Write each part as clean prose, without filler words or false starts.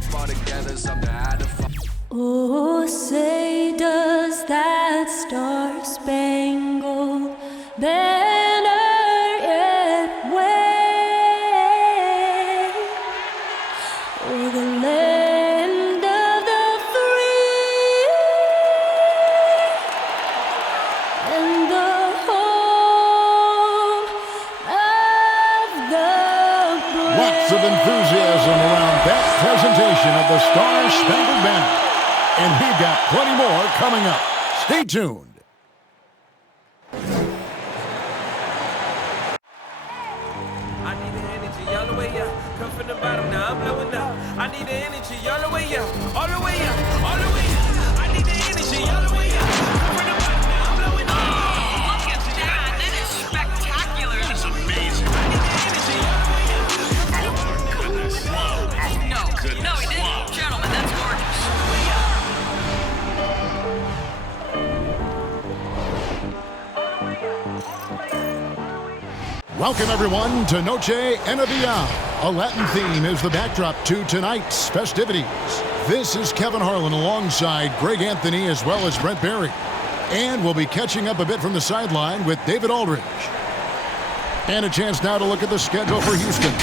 fall together, something I had to find. Oh, say does that star-spangled banner yet wave o'er the land of the free and the home of the brave. Lots of enthusiasm around that presentation of the Star-Spangled Banner. And we've got plenty more coming up. Stay tuned. I need the energy all the way up. Come from the bottom, now I'm blowing up. I need the energy all the way up. All the way up. All the way up. I need the energy all the way up. Come from the bottom, now I'm blowing up. Look at that. That is spectacular. That's amazing. I need the energy all the way up. Oh, my goodness. Whoa. No, he didn't. Gentlemen, that's gorgeous. Welcome, everyone, to Noche Enavia. A Latin theme is the backdrop to tonight's festivities. This is Kevin Harlan alongside Greg Anthony as well as Brent Berry. And we'll be catching up a bit from the sideline with David Aldridge. And a chance now to look at the schedule for Houston.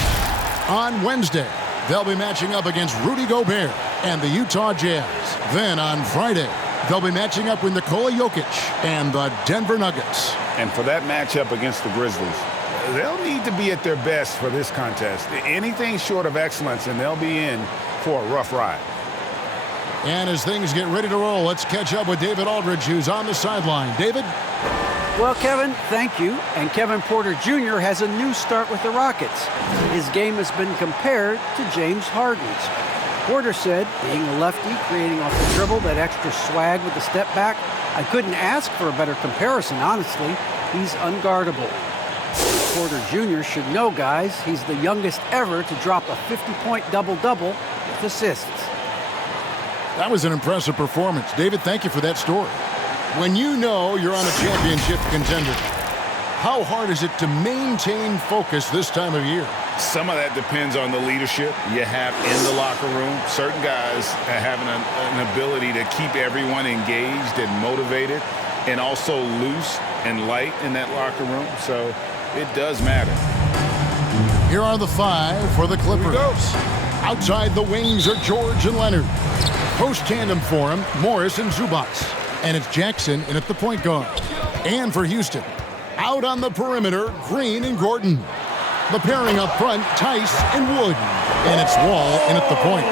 On Wednesday, they'll be matching up against Rudy Gobert and the Utah Jazz. Then on Friday, they'll be matching up with Nikola Jokic and the Denver Nuggets. And for that matchup against the Grizzlies, they'll need to be at their best for this contest. Anything short of excellence, and they'll be in for a rough ride. And as things get ready to roll, let's catch up with David Aldridge, who's on the sideline. David? Well, Kevin, thank you. And Kevin Porter Jr. has a new start with the Rockets. His game has been compared to James Harden's. Porter said, being a lefty, creating off the dribble, that extra swag with the step back, I couldn't ask for a better comparison, honestly. He's unguardable. Porter Jr. should know, guys, he's the youngest ever to drop a 50-point double-double with assists. That was an impressive performance. David, thank you for that story. When you know you're on a championship contender, how hard is it to maintain focus this time of year? Some of that depends on the leadership you have in the locker room. Certain guys having an ability to keep everyone engaged and motivated and also loose and light in that locker room. So it does matter. Here are the five for the Clippers. Outside the wings are George and Leonard. Post tandem for him, Morris and Zubac. And it's Jackson in at the point guard. And for Houston, out on the perimeter, Green and Gordon. The pairing up front, Tice and Wood. And it's Wall in at the point.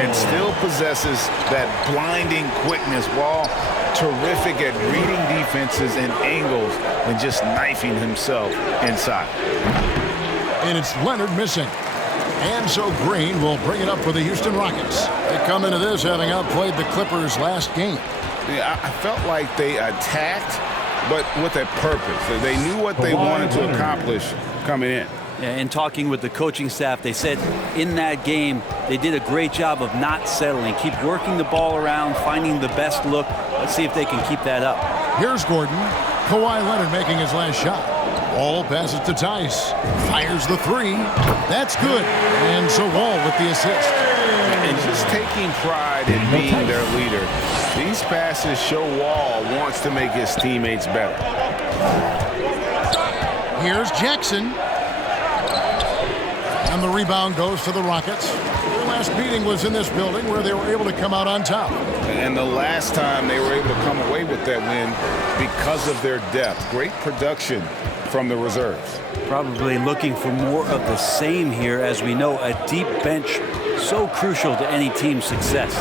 And still possesses that blinding quickness. Wall, terrific at reading defenses and angles and just knifing himself inside. And it's Leonard missing. And so Green will bring it up for the Houston Rockets. They come into this having outplayed the Clippers last game. Yeah, I felt like they attacked, but with a purpose. They knew what they wanted to accomplish coming in. Yeah, in talking with the coaching staff, they said in that game they did a great job of not settling. Keep working the ball around, finding the best look. Let's see if they can keep that up. Here's Gordon. Kawhi Leonard making his last shot. Wall passes to Tice. Fires the three. That's good. And so Wall with the assist. And just taking pride in being their leader. These passes show Wall wants to make his teammates better. Here's Jackson. And the rebound goes to the Rockets. Their last meeting was in this building where they were able to come out on top. And the last time they were able to come away with that win because of their depth. Great production from the reserves. Probably looking for more of the same here. As we know, a deep bench so crucial to any team's success.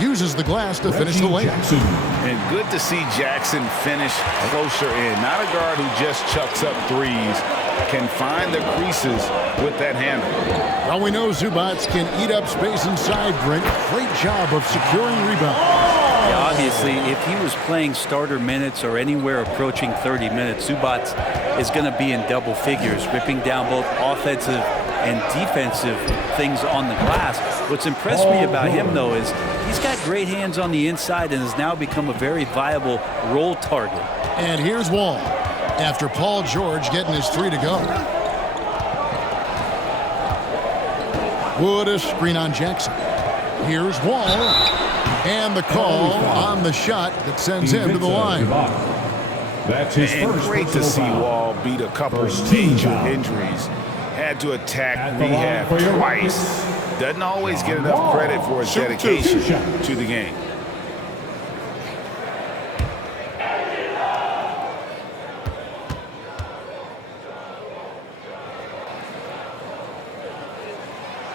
Uses the glass to finish the layup. And good to see Jackson finish closer in. Not a guard who just chucks up threes. Can find the creases with that handle. Well, we know Zubac can eat up space inside, Brent. Great job of securing rebounds. Yeah, obviously, if he was playing starter minutes or anywhere approaching 30 minutes, Zubac is going to be in double figures, ripping down both offensive and defensive things on the glass. What's impressed me about him, though, is he's got great hands on the inside and has now become a very viable roll target. And here's Wall after Paul George getting his three to go. Wood a screen on Jackson. Here's Wall. And the call on the shot that sends him to the line. That's his first great to see foul. Wall beat a couple First of team major foul. injuries. Had to attack At the line rehab for your twice. Rockets, Doesn't always get John enough Wall. credit for his Shoot dedication two. to the game.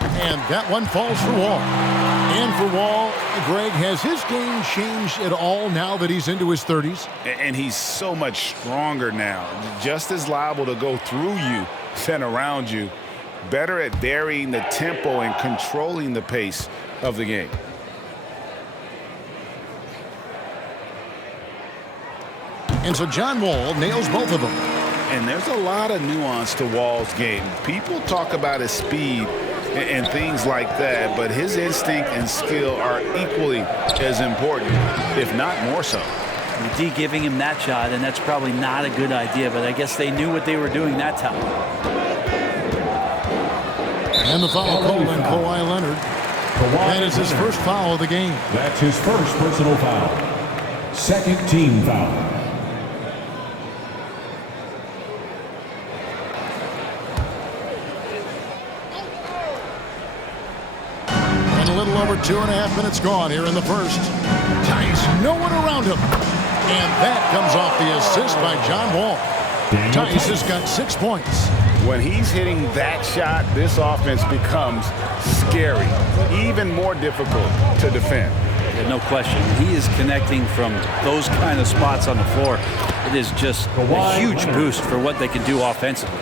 And that one falls for Wall. And for Wall, Greg, has his game changed at all now that he's into his 30s? And he's so much stronger now. Just as liable to go through you than around you. Better at varying the tempo and controlling the pace of the game. And so John Wall nails both of them. And there's a lot of nuance to Wall's game. People talk about his speed and things like that, but his instinct and skill are equally as important, if not more so. The D giving him that shot, and that's probably not a good idea, but I guess they knew what they were doing that time. And the foul called on Kawhi Leonard. That is his first foul of the game. That's his first personal foul. Second team foul. And a little over 2.5 minutes gone here in the first. Tice, no one around him. And that comes off the assist by John Wall. Tice has got 6 points. When he's hitting that shot, this offense becomes scary, even more difficult to defend. Yeah, no question. He is connecting from those kind of spots on the floor. It is just a huge boost for what they can do offensively.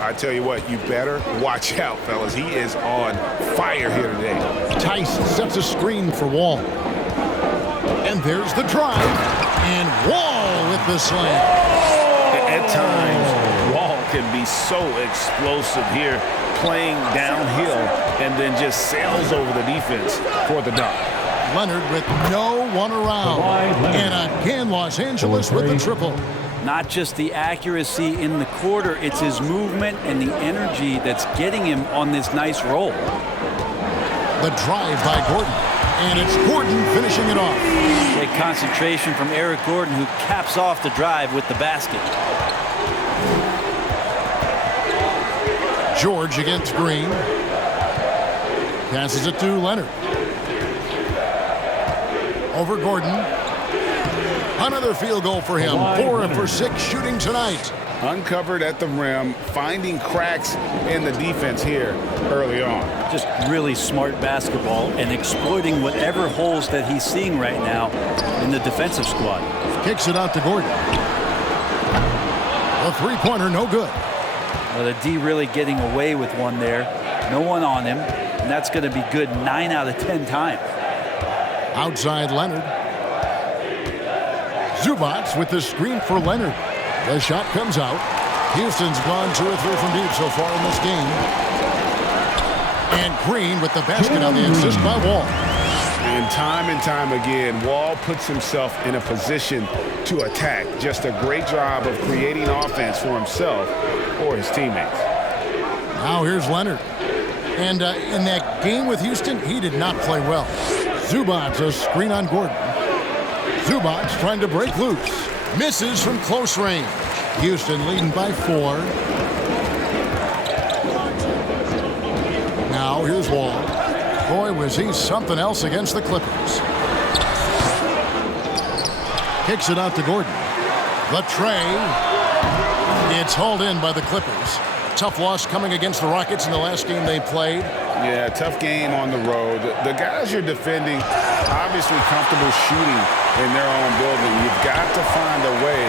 I tell you what, you better watch out, fellas. He is on fire here today. Tice sets a screen for Wall. And there's the drive. And Wall with the slam. At times, Wall can be so explosive here, playing downhill, and then just sails over the defense for the dunk. Leonard with no one around. And again, Los Angeles with the triple. Not just the accuracy in the quarter, it's his movement and the energy that's getting him on this nice roll. The drive by Gordon. And it's Gordon finishing it off. Great concentration from Eric Gordon, who caps off the drive with the basket. George against Green. Passes it to Leonard. Over Gordon. Another field goal for him. 4 for 6 shooting tonight. Uncovered at the rim, finding cracks in the defense here early on. Just really smart basketball and exploiting whatever holes that he's seeing right now in the defensive squad. Kicks it out to Gordon. A three-pointer, no good. Well, the D really getting away with one there. No one on him, and that's going to be good 9 out of 10 times. Outside Leonard. Zubac with the screen for Leonard. The shot comes out. Houston's gone 2 or 3 from deep so far in this game. And Green with the basket on the assist by Wall. And time again, Wall puts himself in a position to attack. Just a great job of creating offense for himself or his teammates. Now here's Leonard. And in that game with Houston, he did not play well. Zubac a screen on Gordon. Zubac trying to break loose. Misses from close range. Houston leading by 4. Now here's Wall. Boy, was he something else against the Clippers. Kicks it out to Gordon. The tray. It's hauled in by the Clippers. Tough loss coming against the Rockets in the last game they played. Yeah, tough game on the road. The guys you're defending, obviously comfortable shooting in their own building. You've got to find a way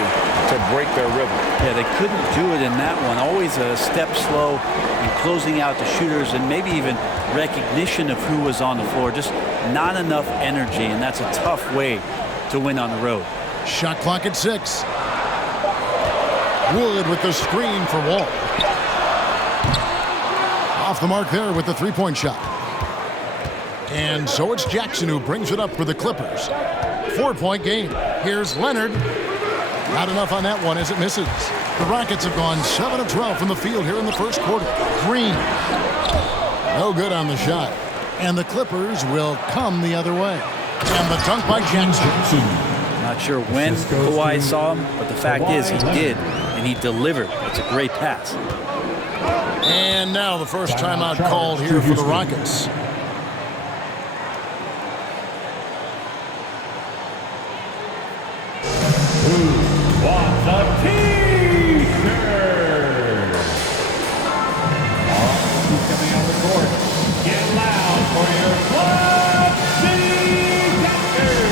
to break their rhythm. Yeah, they couldn't do it in that one. Always a step slow in closing out the shooters and maybe even recognition of who was on the floor. Just not enough energy, and that's a tough way to win on the road. Shot clock at 6. Wood with the screen for Wall. Off the mark there with the three-point shot. And so it's Jackson who brings it up for the Clippers. 4-point game. Here's Leonard. Not enough on that one as it misses. The Rockets have gone 7 of 12 from the field here in the first quarter. Green. No good on the shot. And the Clippers will come the other way. And the dunk by Jackson. Not sure when Kawhi saw him, but the fact is he did, and he delivered. It's a great pass. And now the first timeout called here for the Rockets. Who wants a T-shirt? Who's coming on the court? Get loud for your Club City Captors.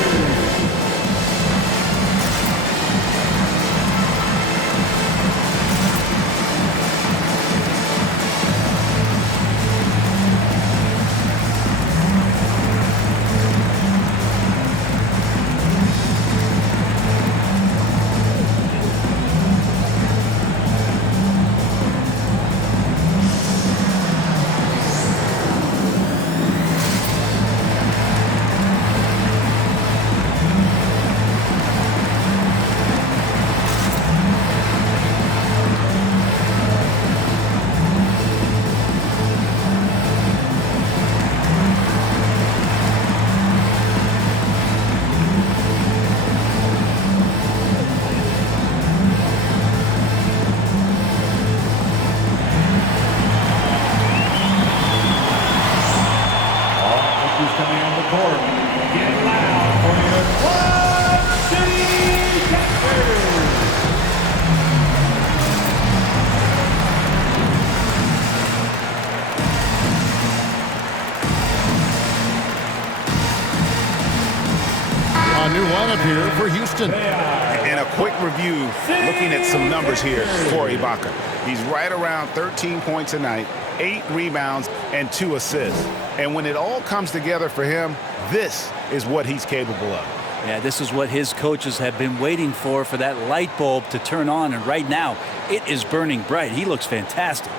New lineup here for Houston. And a quick review, looking at some numbers here for Ibaka. He's right around 13 points a night, 8 rebounds, and 2 assists. And when it all comes together for him, this is what he's capable of. Yeah, this is what his coaches have been waiting for that light bulb to turn on. And right now, it is burning bright. He looks fantastic.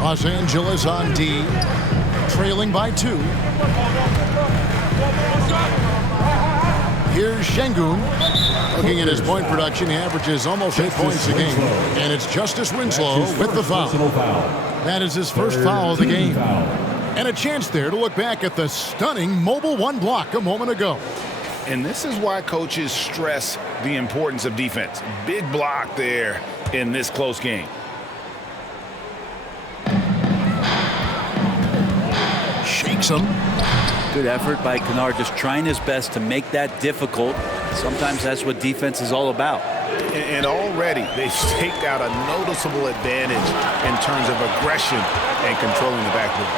Los Angeles on D, trailing by 2. Here's Şengün. Looking at his point production, he averages almost 8 points a game. And it's Justice Winslow with the foul. That is his first foul of the game. And a chance there to look back at the stunning mobile 1 block a moment ago. And this is why coaches stress the importance of defense. Big block there in this close game. Shakes him. Good effort by Kennard, just trying his best to make that difficult. Sometimes that's what defense is all about. And already they've staked out a noticeable advantage in terms of aggression and controlling the backboard.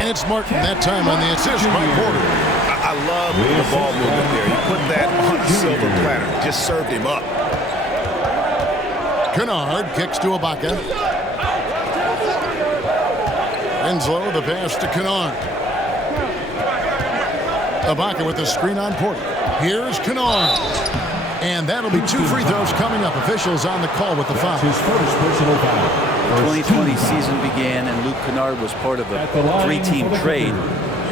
And it's Martin that time on the assist by Porter. I love the ball movement there. He put that on a silver platter. Just served him up. Kennard kicks to Ibaka. Winslow, the pass to Kennard. Ibaka with the screen on Porter. Here's Kennard. And that'll be 2 free throws coming up. Officials on the call with the foul. His first personal foul. The 2020 season began and Luke Kennard was part of a 3-team trade.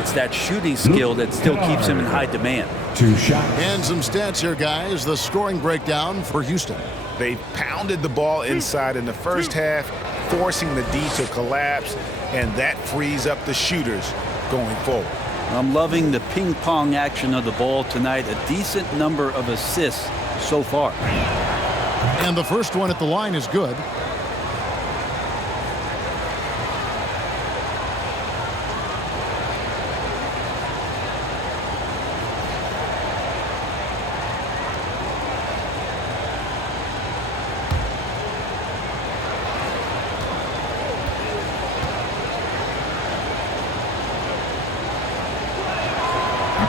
It's that shooting skill that still keeps him in high demand. 2 shots. And some stats here, guys. The scoring breakdown for Houston. They pounded the ball inside in the first half, forcing the D to collapse, and that frees up the shooters going forward. I'm loving the ping pong action of the ball tonight. A decent number of assists so far. And the first one at the line is good.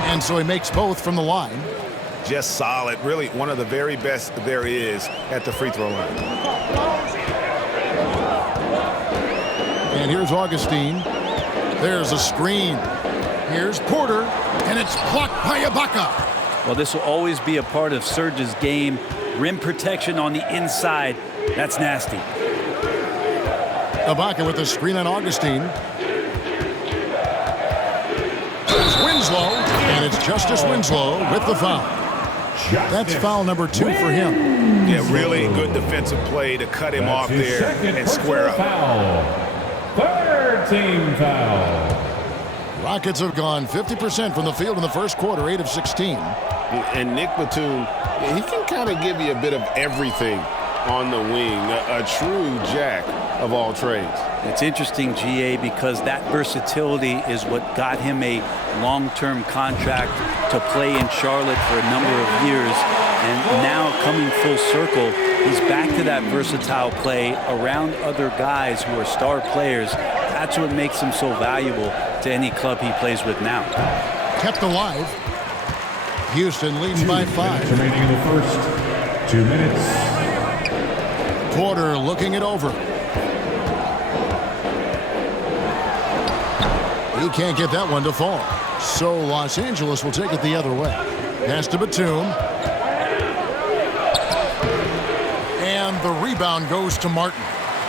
And so he makes both from the line. Just solid. Really one of the very best there is at the free throw line. And here's Augustine. There's a screen. Here's Porter. And it's blocked by Ibaka. Well, this will always be a part of Serge's game. Rim protection on the inside. That's nasty. Ibaka with the screen on Augustine. There's Winslow. And it's Justice Winslow with the foul. That's foul number 2 for him. Yeah, really good defensive play to cut him off there and square up. Foul. Third team foul. Rockets have gone 50% from the field in the first quarter, 8 of 16. And Nick Batum, he can kind of give you a bit of everything on the wing, a true jack of all trades. It's interesting, GA, because that versatility is what got him a long-term contract to play in Charlotte for a number of years. And now coming full circle, he's back to that versatile play around other guys who are star players. That's what makes him so valuable to any club he plays with now. Kept alive. Houston leading by 5. Remaining in the first 2 minutes. Porter looking it over. He can't get that one to fall. So Los Angeles will take it the other way. Pass to Batum. And the rebound goes to Martin.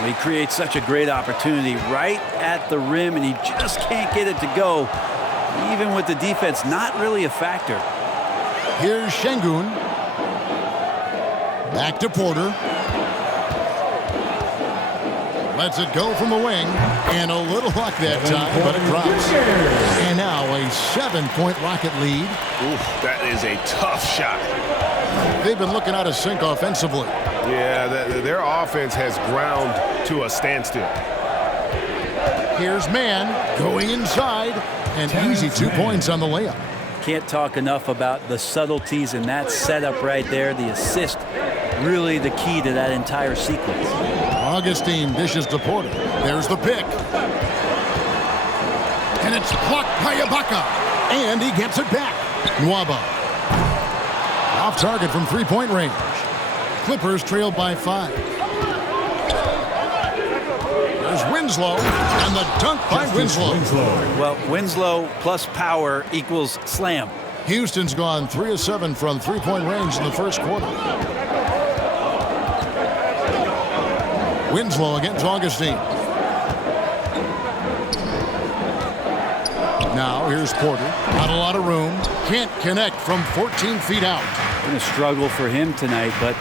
He creates such a great opportunity right at the rim, and he just can't get it to go. Even with the defense, not really a factor. Here's Şengün. Back to Porter. Lets it go from the wing. And a little luck that time, but it drops. And now a 7-point Rocket lead. Oof, that is a tough shot. They've been looking out of sync offensively. Yeah, their offense has ground to a standstill. Here's Mann going inside. And easy 2 points on the layup. Can't talk enough about the subtleties in that setup right there. The assist, really the key to that entire sequence. Augustine dishes to Porter. There's the pick. And it's blocked by Ibaka. And he gets it back. Nwaba. Off target from 3-point range. Clippers trailed by 5. There's Winslow. And the dunk by Winslow. Well, Winslow plus power equals slam. Houston's gone 3 of 7 from 3-point range in the first quarter. Winslow against Augustine. Now here's Porter. Not a lot of room. Can't connect from 14 feet out. Been a struggle for him tonight, but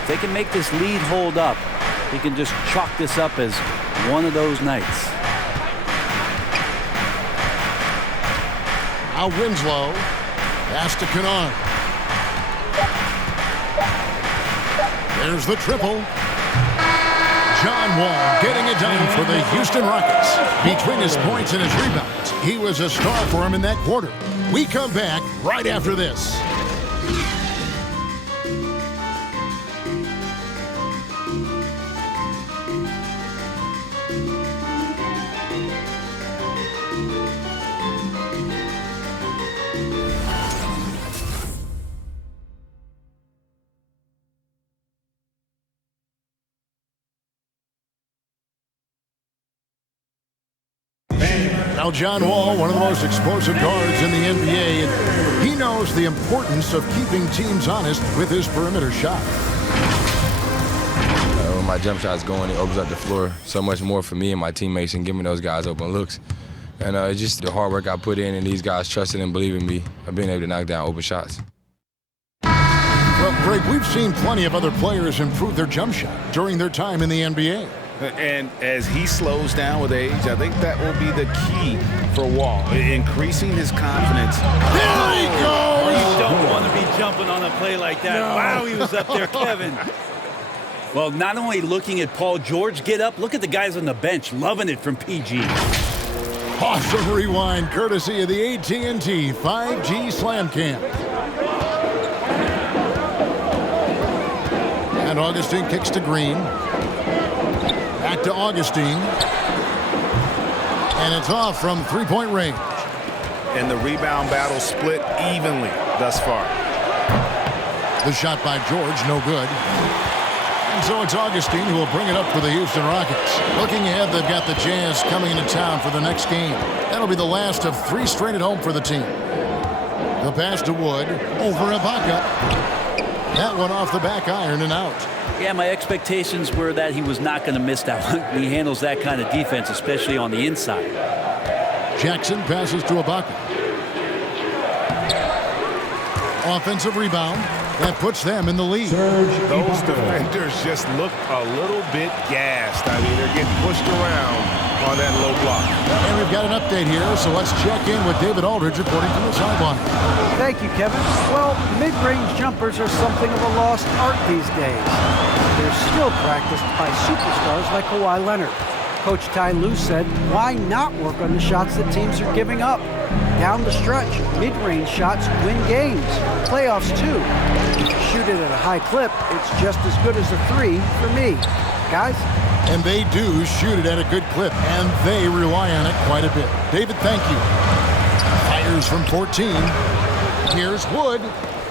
if they can make this lead hold up, he can just chalk this up as one of those nights. Now Winslow. Pass to Kennard. There's the triple. John Wall getting it done for the Houston Rockets. Between his points and his rebounds, he was a star for him in that quarter. We come back right after this. Now John Wall, one of the most explosive guards in the NBA, and he knows the importance of keeping teams honest with his perimeter shot. When my jump shot's going, it opens up the floor so much more for me and my teammates and giving those guys open looks. And it's just the hard work I put in and these guys trusting and believing me of being able to knock down open shots. Well, Greg, we've seen plenty of other players improve their jump shot during their time in the NBA. And as he slows down with age, I think that will be the key for Wall, increasing his confidence. There he goes! You don't want to be jumping on a play like that. No. Wow, he was up there, Kevin. Well, not only looking at Paul George get up, look at the guys on the bench loving it from PG. Awesome rewind, courtesy of the AT&T 5G Slam Cam. And Augustine kicks to Green. Back to Augustine. And it's off from 3-point range. And the rebound battle split evenly thus far. The shot by George, no good. And so it's Augustine who will bring it up for the Houston Rockets. Looking ahead, they've got the Jazz coming into town for the next game. That'll be the last of 3 straight at home for the team. The pass to Wood over Ibaka. That one off the back iron and out. Yeah, my expectations were that he was not going to miss that one. He handles that kind of defense, especially on the inside. Jackson passes to Ibaka. Offensive rebound. That puts them in the lead. Those defenders just look a little bit gassed. I mean, they're getting pushed around on that low block. And we've got an update here, so let's check in with David Aldridge reporting from the sideline. Thank you, Kevin. Well, mid-range jumpers are something of a lost art these days. They're still practiced by superstars like Kawhi Leonard. Coach Ty Lue said, why not work on the shots that teams are giving up? Down the stretch, mid-range shots win games. Playoffs, too. If you shoot it at a high clip, it's just as good as a three for me. Guys? And they do shoot it at a good clip, and they rely on it quite a bit. David, thank you. Fires from 14. Here's Wood.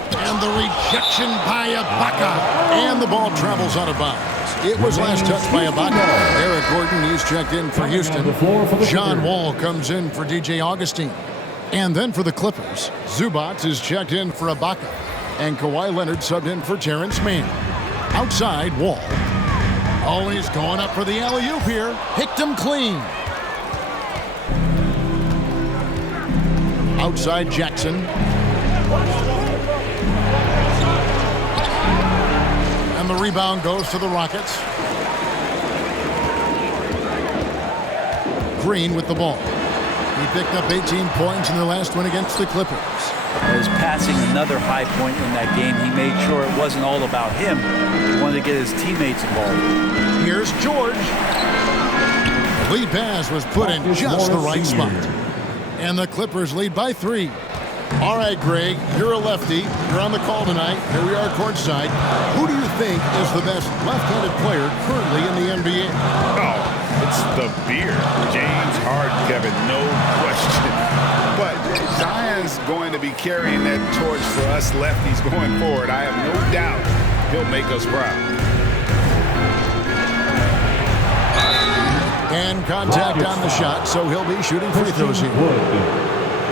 And the rejection by Ibaka. And the ball travels out of bounds. It was last touched by Ibaka. Eric Gordon, he's checked in for Houston. John Wall comes in for DJ Augustine. And then for the Clippers, Zubac is checked in for Ibaka. And Kawhi Leonard subbed in for Terrence Mann. Outside, Wall. Oh, he's going up for the alley-oop here. Picked him clean. Outside, Jackson. And the rebound goes to the Rockets. Green with the ball. He picked up 18 points in their last win against the Clippers. As passing another high point in that game, he made sure it wasn't all about him. He wanted to get his teammates involved. Here's George. The lead pass was put in just the right spot. And the Clippers lead by 3. All right, Greg, you're a lefty. You're on the call tonight. Here we are courtside. Who do you think is the best left-handed player currently in the NBA? Oh, it's the beard. James Harden, Kevin, no question. But Zion's going to be carrying that torch for us lefties going forward. I have no doubt he'll make us proud. And contact on the shot, so he'll be shooting free throws here.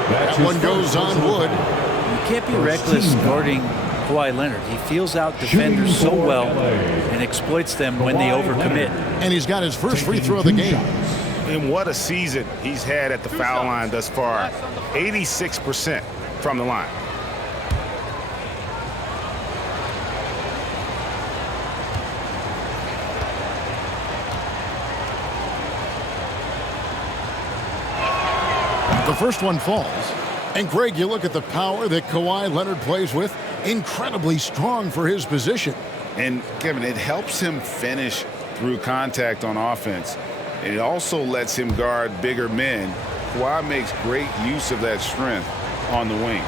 That one goes on Wood. You can't be reckless guarding Kawhi Leonard. He feels out defenders so well and exploits them when they overcommit. And he's got his first free throw of the game. And what a season he's had at the foul line thus far. 86% from the line. The first one falls. And Greg, you look at the power that Kawhi Leonard plays with. Incredibly strong for his position. And Kevin, it helps him finish through contact on offense. It also lets him guard bigger men. Kawhi makes great use of that strength on the wing.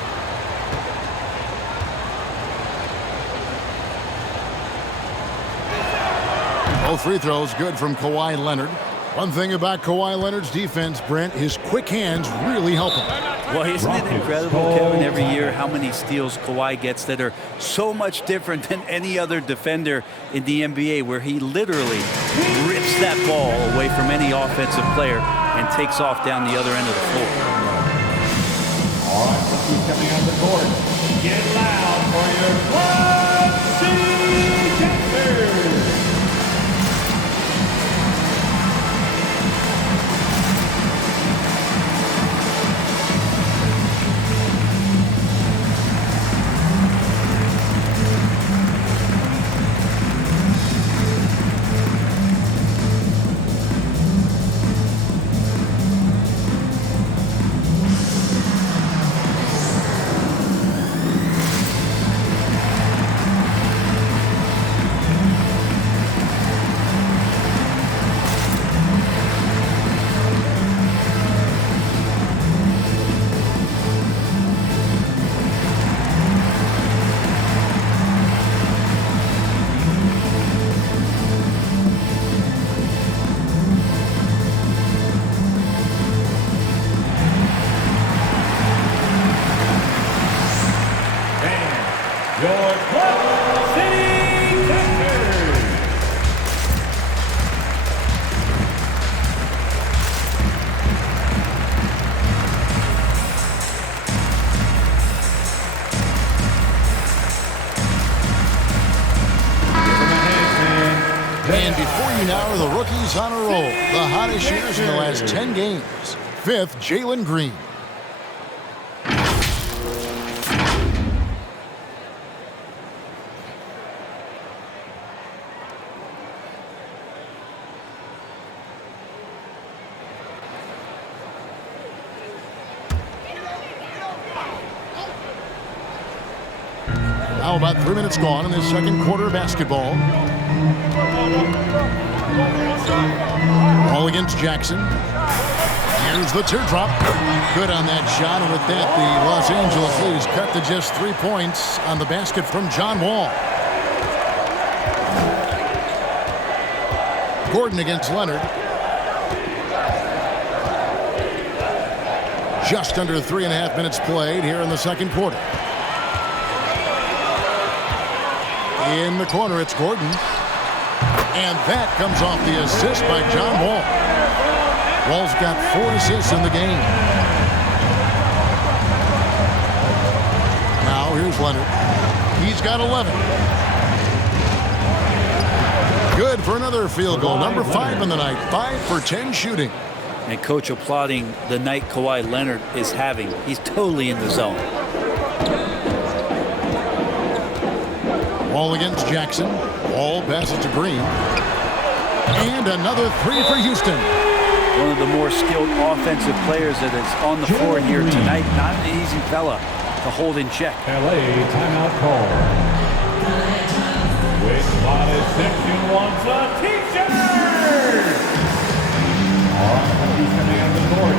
Both free throws good from Kawhi Leonard. One thing about Kawhi Leonard's defense, Brent, his quick hands really help him. Well, isn't it incredible, Kevin, every year how many steals Kawhi gets that are so much different than any other defender in the NBA, where he literally rips that ball away from any offensive player and takes off down the other end of the floor. All right, let's keep coming on the court. Get loud for your Club City Jumpers. And before you know, the rookie's on a roll. The hottest shooters in the last 10 games. Fifth, Jalen Green. Now about 3 minutes gone in this second quarter of basketball. Ball against Jackson. Here's the teardrop. Good on that shot, and with that, the Los Angeles Leafs cut to just 3 points on the basket from John Wall. Gordon against Leonard. Just under 3.5 minutes played here in the second quarter. In the corner, it's Gordon. And that comes off the assist by John Wall. Wall's got 4 assists in the game. Now here's Leonard. He's got 11. Good for another field goal. Number 5 in the night. 5 for 10 shooting. And coach applauding the night Kawhi Leonard is having. He's totally in the zone. Wall against Jackson. Wall passes to Green. And another 3 for Houston. One of the more skilled offensive players that is on the floor here tonight. Not an easy fella to hold in check. LA timeout call. Which body section wants a t-shirt? All right, he's coming out the court.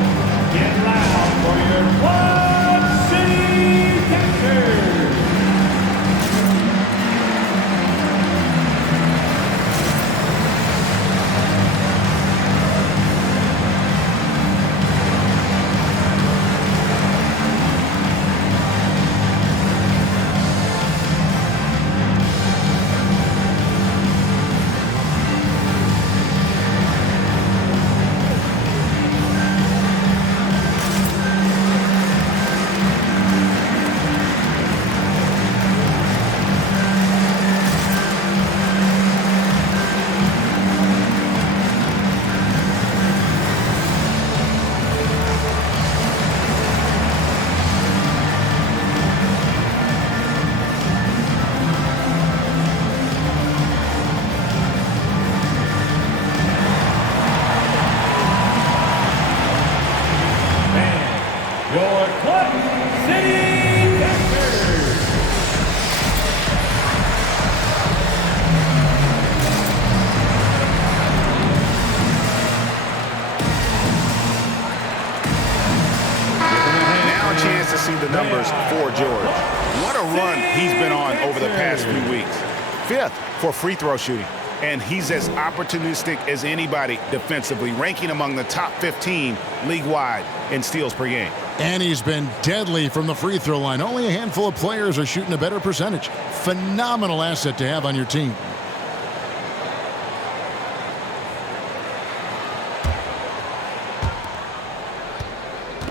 Get loud for your Quad City Captors. the numbers for George. What a run he's been on over the past few weeks. 5th for free throw shooting. And he's as opportunistic as anybody defensively, ranking among the top 15 league-wide in steals per game. And he's been deadly from the free throw line. Only a handful of players are shooting a better percentage. Phenomenal asset to have on your team.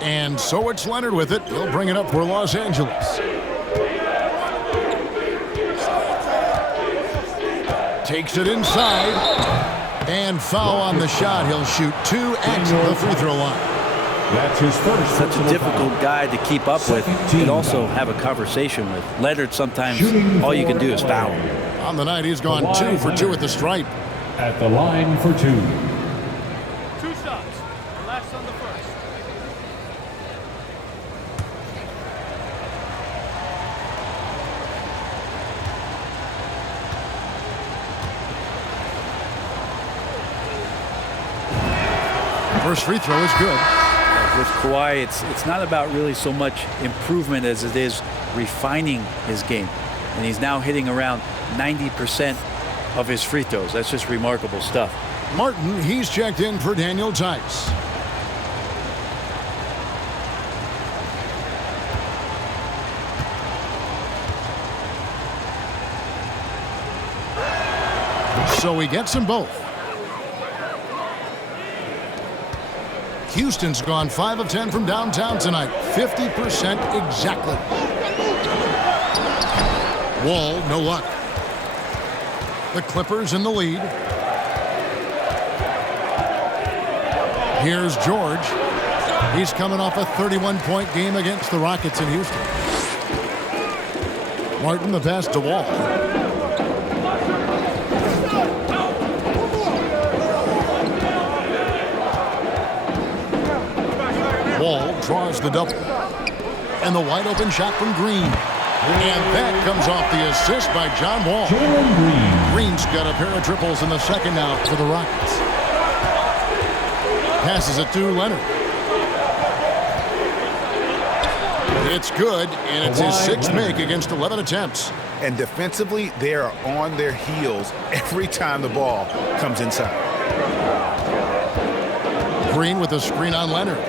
And so it's Leonard with it. He'll bring it up for Los Angeles. Takes it inside. And foul on the shot. He'll shoot 2 at the free throw line. That's his first. Such a difficult guy to keep up with and also have a conversation with. Leonard, sometimes all you can do is foul. On the night, he's gone 2 for 2 at the stripe. At the line for 2. 2 shots. Relax on the first. First free throw is good. With Kawhi, it's not about really so much improvement as it is refining his game. And he's now hitting around 90% of his free throws. That's just remarkable stuff. Martin, he's checked in for Daniel Tice. So he gets them both. Houston's gone 5 of 10 from downtown tonight. 50% exactly. Wall, no luck. The Clippers in the lead. Here's George. He's coming off a 31-point game against the Rockets in Houston. Martin, the pass to Wall. Wall draws the double. And the wide open shot from Green. And that comes off the assist by John Wall. Green's got a pair of triples in the second now for the Rockets. Passes it to Leonard. It's good, and it's his sixth make against 11 attempts. And defensively, they are on their heels every time the ball comes inside. Green with a screen on Leonard.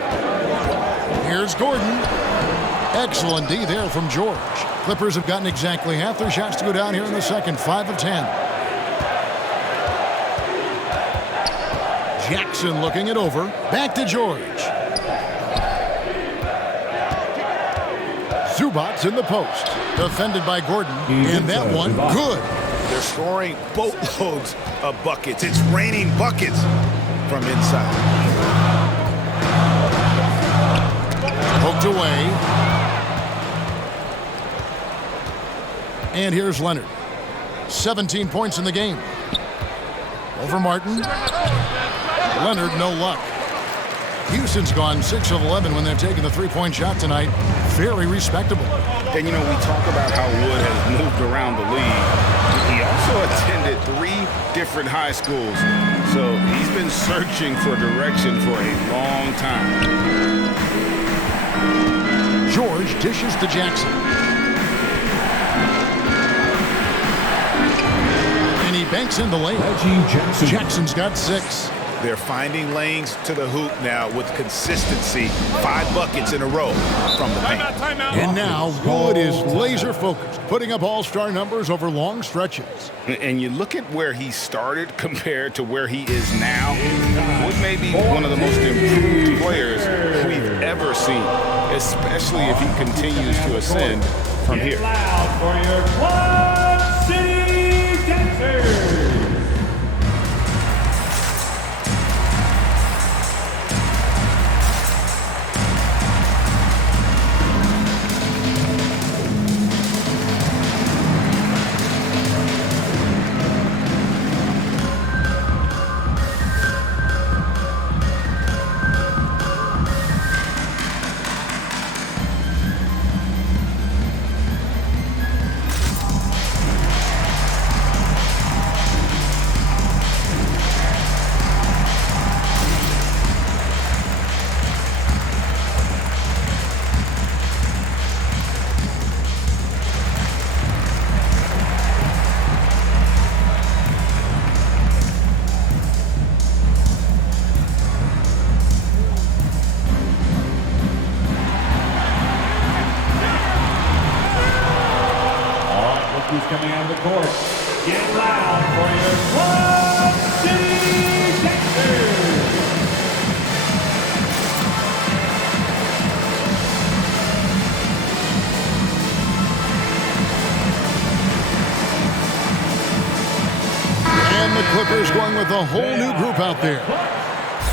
Here's Gordon. Excellent D there from George. Clippers have gotten exactly half their shots to go down here in the second, 5 of 10. Jackson looking it over. Back to George. Zubac's in the post. Defended by Gordon. And that one, good. They're scoring boatloads of buckets. It's raining buckets from inside. Poked away. And here's Leonard. 17 points in the game. Over Martin. Leonard, no luck. Houston's gone 6 of 11 when they're taking the three-point shot tonight. Very respectable. And, you know, we talk about how Wood has moved around the league. He also attended 3 different high schools. So he's been searching for direction for a long time. George dishes to Jackson. And he banks in the lane. Jackson's got 6. They're finding lanes to the hoop now with consistency. 5 buckets in a row from the paint. And now Wood is laser focused, putting up all-star numbers over long stretches. And you look at where he started compared to where he is now. Wood may be one of the most improved players we've ever seen, especially if he continues to ascend from here. Loud for your Quad City Dancers. Coming out of the court. Get loud for your Quad City Dancers. And the Clippers going with a whole new group out there.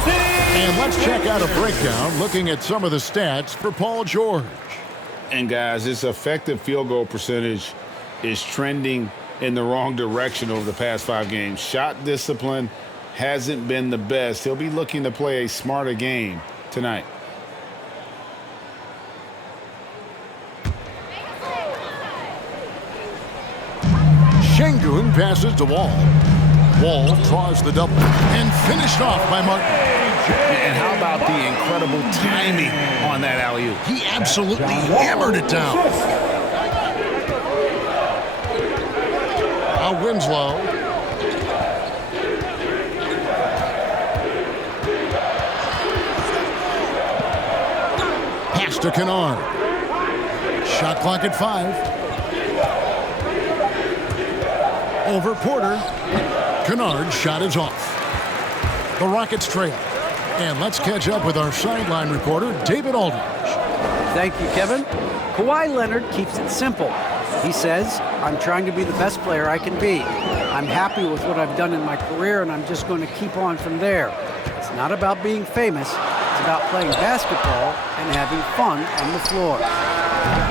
And let's check out a breakdown looking at some of the stats for Paul George. And guys, his effective field goal percentage is trending in the wrong direction over the past 5 games. Shot discipline hasn't been the best. He'll be looking to play a smarter game tonight. Şengün passes to Wall. Wall draws the double and finished off by Martin. And how about the incredible timing on that alley-oop? He absolutely hammered it down. Now Winslow. Pass to Kennard. Shot clock at 5. Over Porter. Kennard's shot is off. The Rockets trail. And let's catch up with our sideline reporter, David Aldridge. Thank you, Kevin. Kawhi Leonard keeps it simple. He says, I'm trying to be the best player I can be. I'm happy with what I've done in my career, and I'm just going to keep on from there. It's not about being famous. It's about playing basketball and having fun on the floor.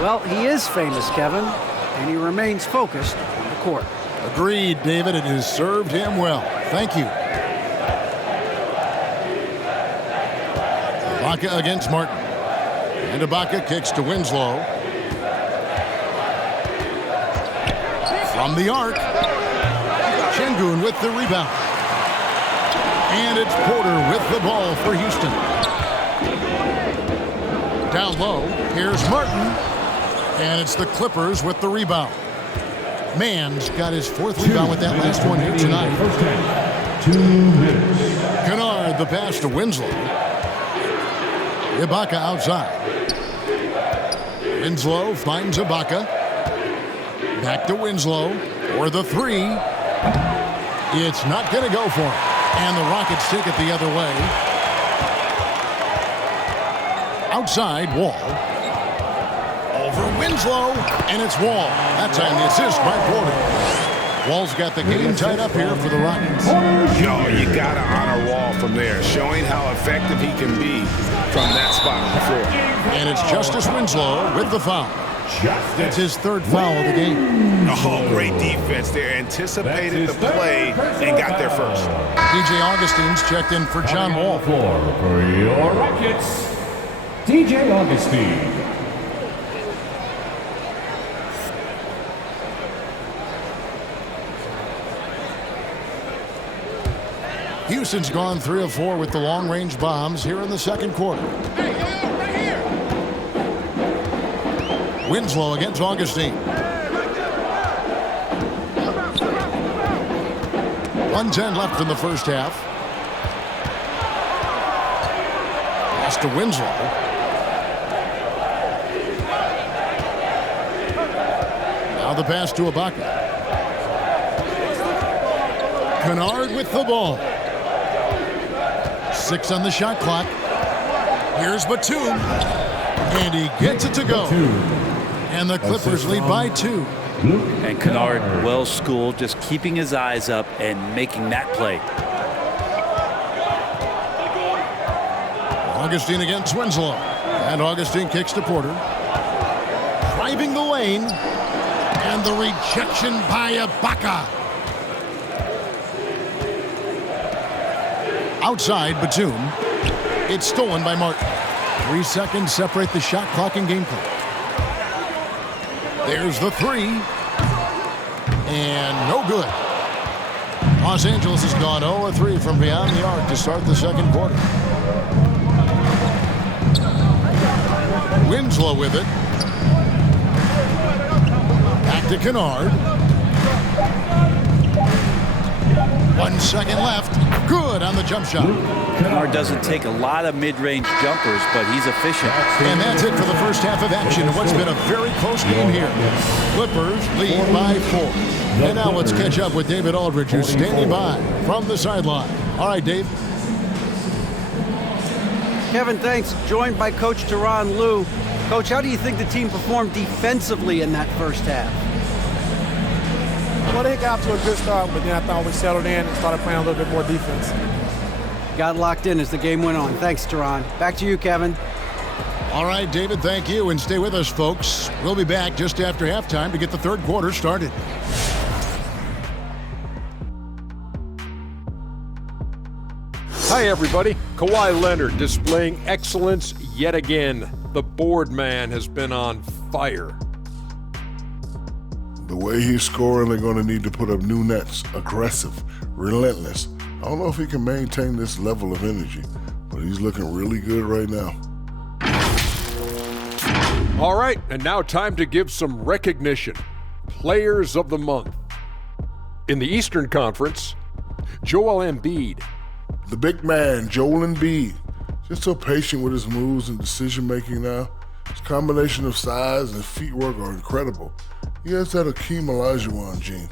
Well, he is famous, Kevin, and he remains focused on the court. Agreed, David. It has served him well. Thank you. Ibaka against Martin. And Ibaka kicks to Winslow. From the arc, Şengün with the rebound. And it's Porter with the ball for Houston. Down low, here's Martin. And it's the Clippers with the rebound. Mann's got his 4th rebound with that last one here tonight. 2 minutes. Kennard, the pass to Winslow. Ibaka outside. Winslow finds Ibaka. Back to Winslow for the 3. It's not going to go for him. And the Rockets take it the other way. Outside, Wall. Over Winslow, and it's Wall. That time the assist by Porter. Wall's got the game tied up here for the Rockets. Yo, you got to honor Wall from there, showing how effective he can be from that spot on the floor. And it's Justice Winslow with the foul. That's his 3rd foul of the game. Oh, great defense there. Anticipated the play and got there first. DJ Augustine's checked in for John Wall. For your Rockets, DJ Augustine. Houston's gone 3 of 4 with the long-range bombs here in the 2nd quarter. Winslow against Augustine. 1:10 left in the first half. Pass to Winslow. Now the pass to Ibaka. Kennard with the ball. 6 on the shot clock. Here's Batum. And he gets it to go. And the Clippers lead by 2. And Kennard, well schooled, just keeping his eyes up and making that play. Augustine against Winslow. And Augustine kicks to Porter. Driving the lane. And the rejection by Ibaka. Outside, Batum. It's stolen by Martin. 3 seconds separate the shot clock and game clock. There's the 3. And no good. Los Angeles has gone 0 of 3 from beyond the arc to start the 2nd quarter. Winslow with it. Back to Kennard. 1 second left. Good on the jump shot. Kennard doesn't take a lot of mid-range jumpers, but he's efficient. And that's it for the first half of action in what's been a very close game here. Clippers lead by 4. And now let's catch up with David Aldridge, who's standing by from the sideline. All right, Dave. Kevin, thanks. Joined by Coach Tyronn Lue. Coach, how do you think the team performed defensively in that first half? Well, they got to a good start, but then I thought we settled in and started playing a little bit more defense. Got locked in as the game went on. Thanks, Tyronn. Back to you, Kevin. All right, David, thank you. And stay with us, folks. We'll be back just after halftime to get the 3rd quarter started. Hi, everybody. Kawhi Leonard displaying excellence yet again. The board man has been on fire. The way he's scoring, they're going to need to put up new nets. Aggressive, relentless. I don't know if he can maintain this level of energy, but he's looking really good right now. All right, and now time to give some recognition. Players of the Month. In the Eastern Conference, Joel Embiid. The big man, Joel Embiid. Just so patient with his moves and decision-making now. His combination of size and feet work are incredible. He has that Hakeem Olajuwon gene.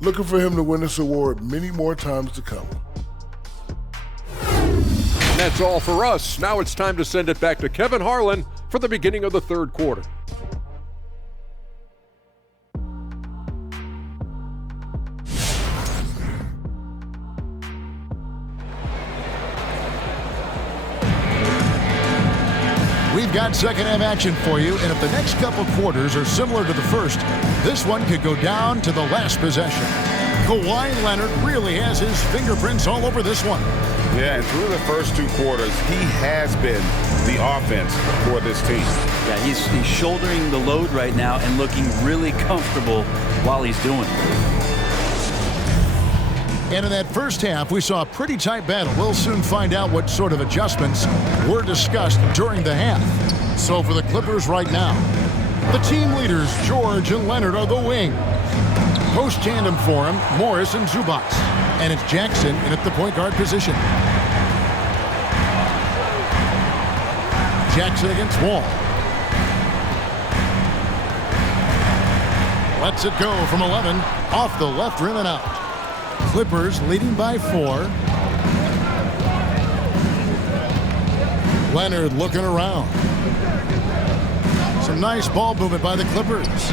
Looking for him to win this award many more times to come. And that's all for us. Now it's time to send it back to Kevin Harlan for the beginning of the 3rd quarter. We've got second half action for you, and if the next couple quarters are similar to the first, this one could go down to the last possession. Kawhi Leonard really has his fingerprints all over this one. Yeah, and through the first 2 quarters, he has been the offense for this team. Yeah, he's shouldering the load right now and looking really comfortable while he's doing it. And in that first half, we saw a pretty tight battle. We'll soon find out what sort of adjustments were discussed during the half. So for the Clippers right now, the team leaders, George and Leonard, are the wing. Post tandem for him, Morris and Zubac. And it's Jackson in at the point guard position. Jackson against Wall. Lets it go from 11, off the left rim and out. Clippers leading by 4. Leonard looking around. Some nice ball movement by the Clippers.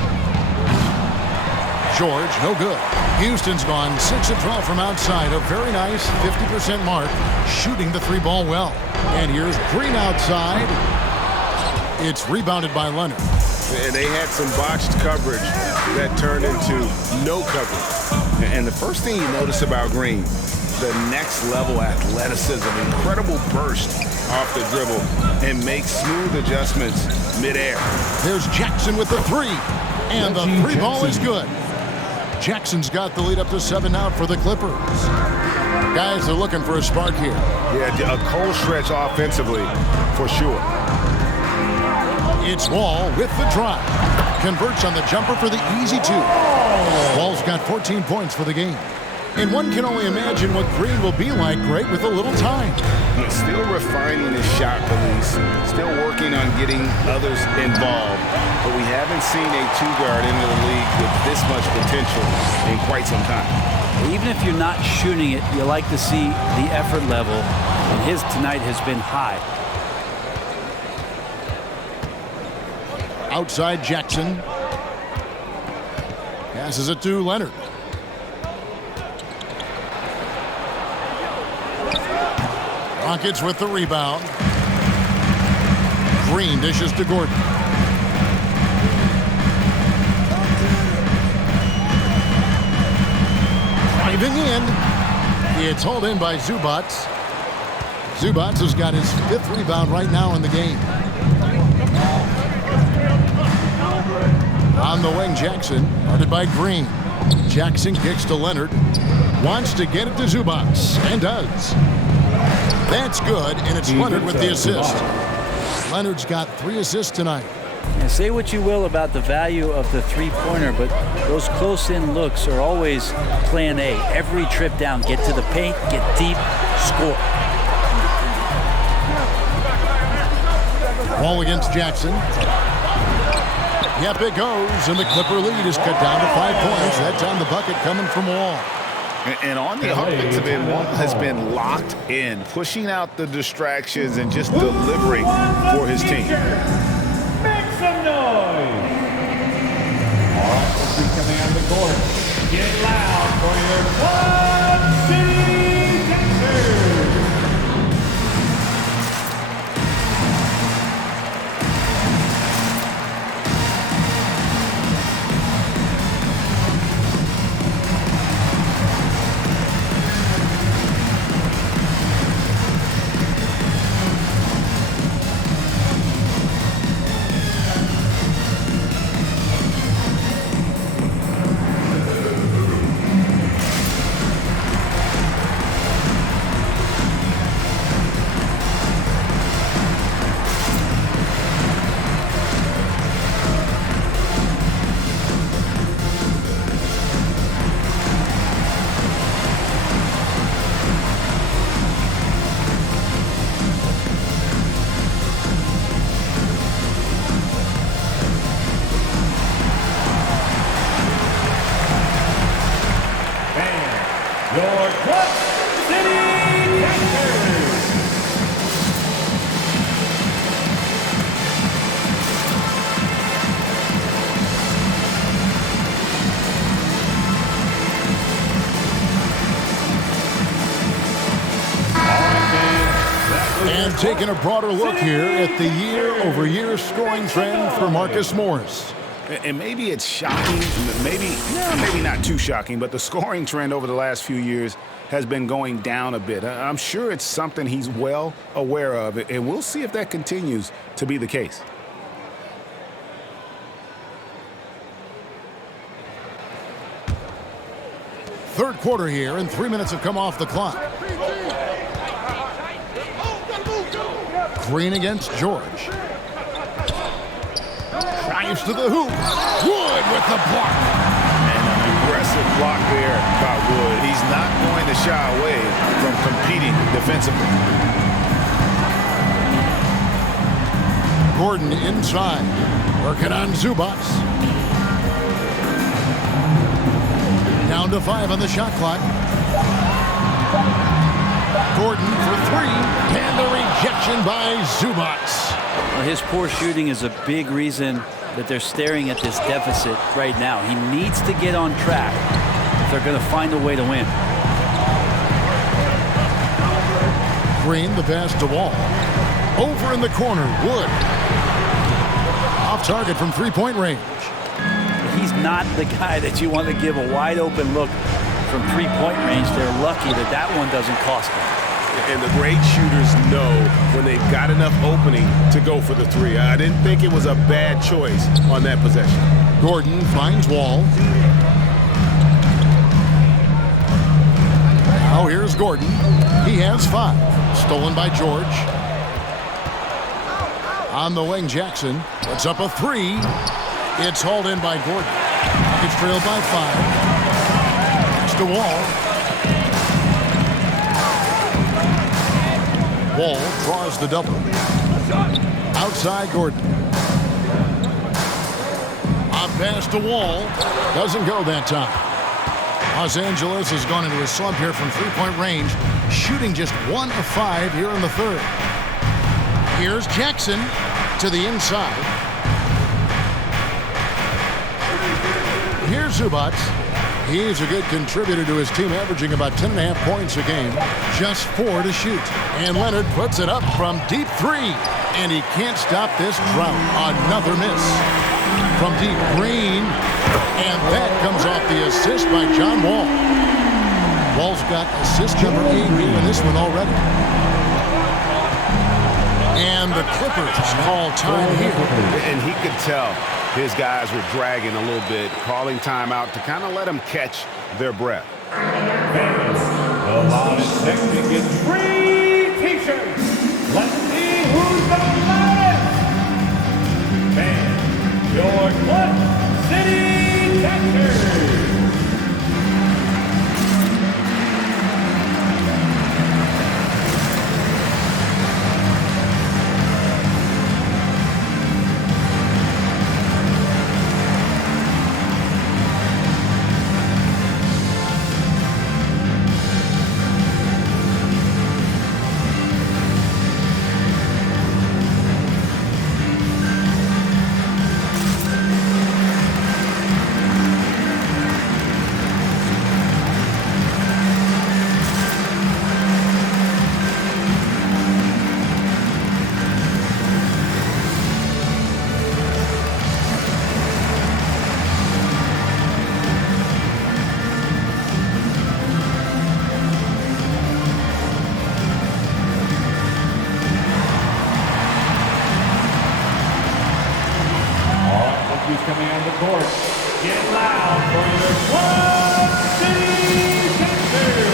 George, no good. Houston's gone 6 of 12 from outside. A very nice 50% mark, shooting the 3-ball well. And here's Green outside. It's rebounded by Leonard. And they had some botched coverage that turned into no coverage. And the first thing you notice about Green, the next level athleticism, incredible burst off the dribble, and makes smooth adjustments midair. There's Jackson with the 3, and the 3-ball is good. Jackson's got the lead up to 7 now for the Clippers. Guys are looking for a spark here. Yeah, a cold stretch offensively, for sure. It's Wall with the drive. Converts on the jumper for the easy 2. Wall's got 14 points for the game. And one can only imagine what Green will be like, great with a little time. Still refining his shot release, still working on getting others involved. But we haven't seen a 2-guard into the league with this much potential in quite some time. Even if you're not shooting it, you like to see the effort level, and his tonight has been high. Outside Jackson. Passes it to Leonard. Rockets with the rebound. Green dishes to Gordon. Driving in. It's hauled in by Zubac. Zubac has got his 5th rebound right now in the game. On the wing, Jackson, guarded by Green. Jackson kicks to Leonard. Wants to get it to Zubac, and does. That's good, and it's Leonard with the assist. Leonard's got 3 assists tonight. And say what you will about the value of the 3-pointer, but those close-in looks are always plan A. Every trip down, get to the paint, get deep, score. Wall against Jackson. Yep, it goes, and the Clipper lead is cut down to 5 points. That time the bucket coming from Wall. And on the offensive end, Wall has been locked in, pushing out the distractions and just delivering for his team. Make some noise. All right, let's be coming on the court. Get loud for your Quad City Texans. And taking a broader look here at the year-over-year scoring trend for Marcus Morris. And maybe it's shocking, maybe not too shocking, but the scoring trend over the last few years has been going down a bit. I'm sure it's something he's well aware of, and we'll see if that continues to be the case. Third quarter here, and 3 minutes have come off the clock. Green against George. Drives to the hoop. Wood with the block. And an aggressive block there by Wood. He's not going to shy away from competing defensively. Gordon inside. Working on Zubac. Down to 5 on the shot clock. Gordon for 3. And the rejection by Zubac. Well, his poor shooting is a big reason that they're staring at this deficit right now. He needs to get on track if they're going to find a way to win. Green, the pass to Wall. Over in the corner, Wood. Off target from three-point range. He's not the guy that you want to give a wide open look from three-point range. They're lucky that that one doesn't cost them. And the great shooters know when they've got enough opening to go for the three. I didn't think it was a bad choice on that possession. Gordon finds Wall. Now here's Gordon. He has 5. Stolen by George. On the wing, Jackson puts up a 3. It's hauled in by Gordon. It's trailed by 5. Next to Wall. Wall draws the double. Outside Gordon. On pass to Wall. Doesn't go that time. Los Angeles has gone into a slump here from three-point range, shooting just 1 of 5 here in the third. Here's Jackson to the inside. Here's Zubac. He's a good contributor to his team, averaging about 10.5 points a game. Just 4 to shoot. And Leonard puts it up from deep 3. And he can't stop this drought. Another miss. From deep, Green. And that comes off the assist by John Wall. Wall's got assist number 8 here in this one already. And the Clippers call time here. And he could tell his guys were dragging a little bit, calling timeout to kind of let them catch their breath. The loudest section gets free t-shirts. Let's see who's the loudest. And your Clutch City Catchers. Coming on the court. Get loud for your Clutch City Catchers.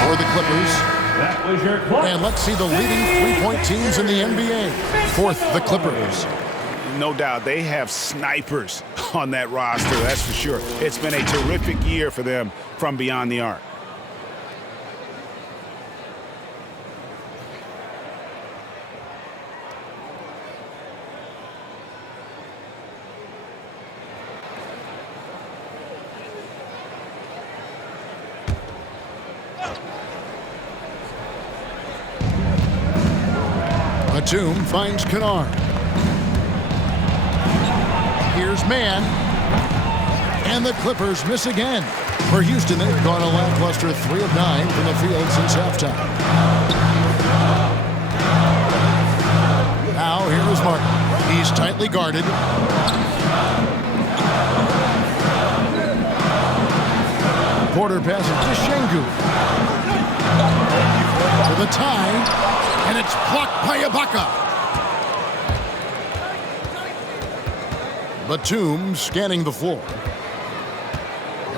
For the Clippers. That was your Clutch. And let's see the leading three-point teams in the NBA. Fourth, the Clippers. No doubt they have snipers on that roster, that's for sure. It's been a terrific year for them from beyond the arc. Batum finds Kennard. Here's Mann. And the Clippers miss again. For Houston, they've gone a lackluster 3 of 9 from the field since halftime. Now, here is Martin. He's tightly guarded. Porter passes to Şengün. For the tie, and it's blocked by Ibaka. Batum scanning the floor.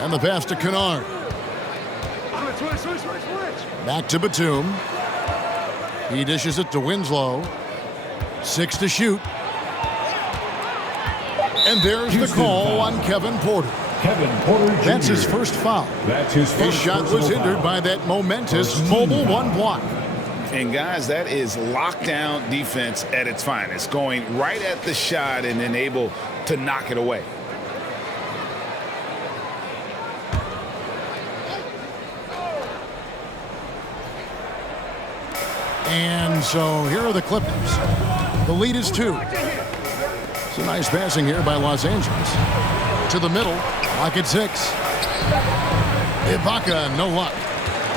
And the pass to Kennard. Back to Batum. He dishes it to Winslow. 6 to shoot. And there's the call on Kevin Porter. Kevin Porter Jr. That's his first foul. That's his first shot was hindered foul. by that momentous mobile one block. And guys, that is lockdown defense at its finest, going right at the shot and then able to knock it away. And so here are the Clippers. The lead is 2. It's a nice passing here by Los Angeles. To the middle, lock at 6. Ibaka, no luck.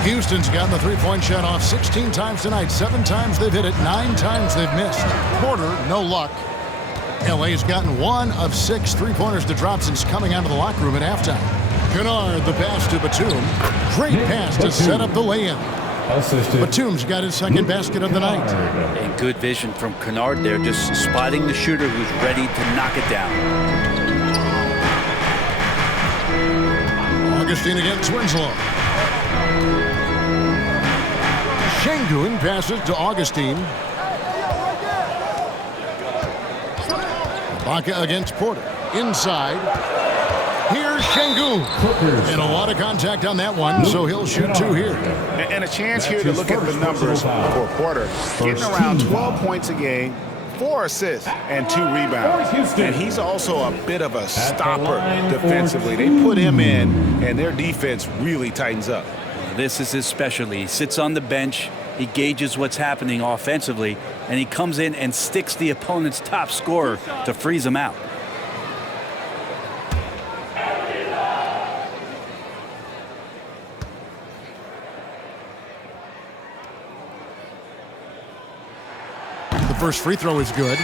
Houston's gotten the three-point shot off 16 times tonight. 7 times they've hit it, 9 times they've missed. Porter, no luck. LA's gotten 1 of 6 three-pointers to drop since coming out of the locker room at halftime. Kennard, the pass to Batum. Great pass to set up the lay-in. Batum's got his second basket of the night. And good vision from Kennard there, just spotting the shooter who's ready to knock it down. Augustine against Winslow. Şengün passes to Augustine. Ibaka against Porter. Inside. Here's Şengün. And a lot of contact on that one, so he'll shoot 2 here. And a chance here to look at the numbers for Porter. Getting around 12 points a game, 4 assists, and 2 rebounds. And he's also a bit of a stopper defensively. They put him in, and their defense really tightens up. This is his specialty. He sits on the bench, he gauges what's happening offensively, and he comes in and sticks the opponent's top scorer to freeze him out. The first free throw is good.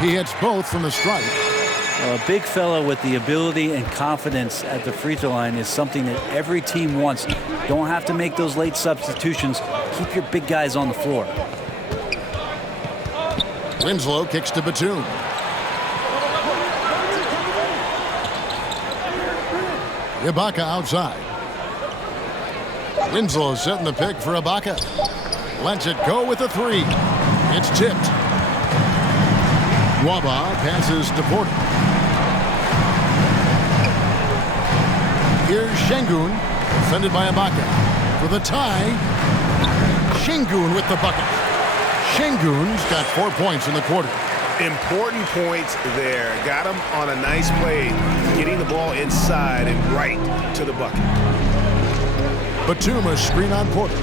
He hits both from the stripe. A big fella with the ability and confidence at the free throw line is something that every team wants. Don't have to make those late substitutions. Keep your big guys on the floor. Winslow kicks to Batum. Ibaka outside. Winslow setting the pick for Ibaka. Lets it go with a 3. It's tipped. Waba passes to Porter. Here's Şengün, defended by Ibaka. For the tie, Şengün with the bucket. Şengün's got 4 points in the quarter. Important points there. Got him on a nice play, getting the ball inside and right to the bucket. Batum a screen on Porter.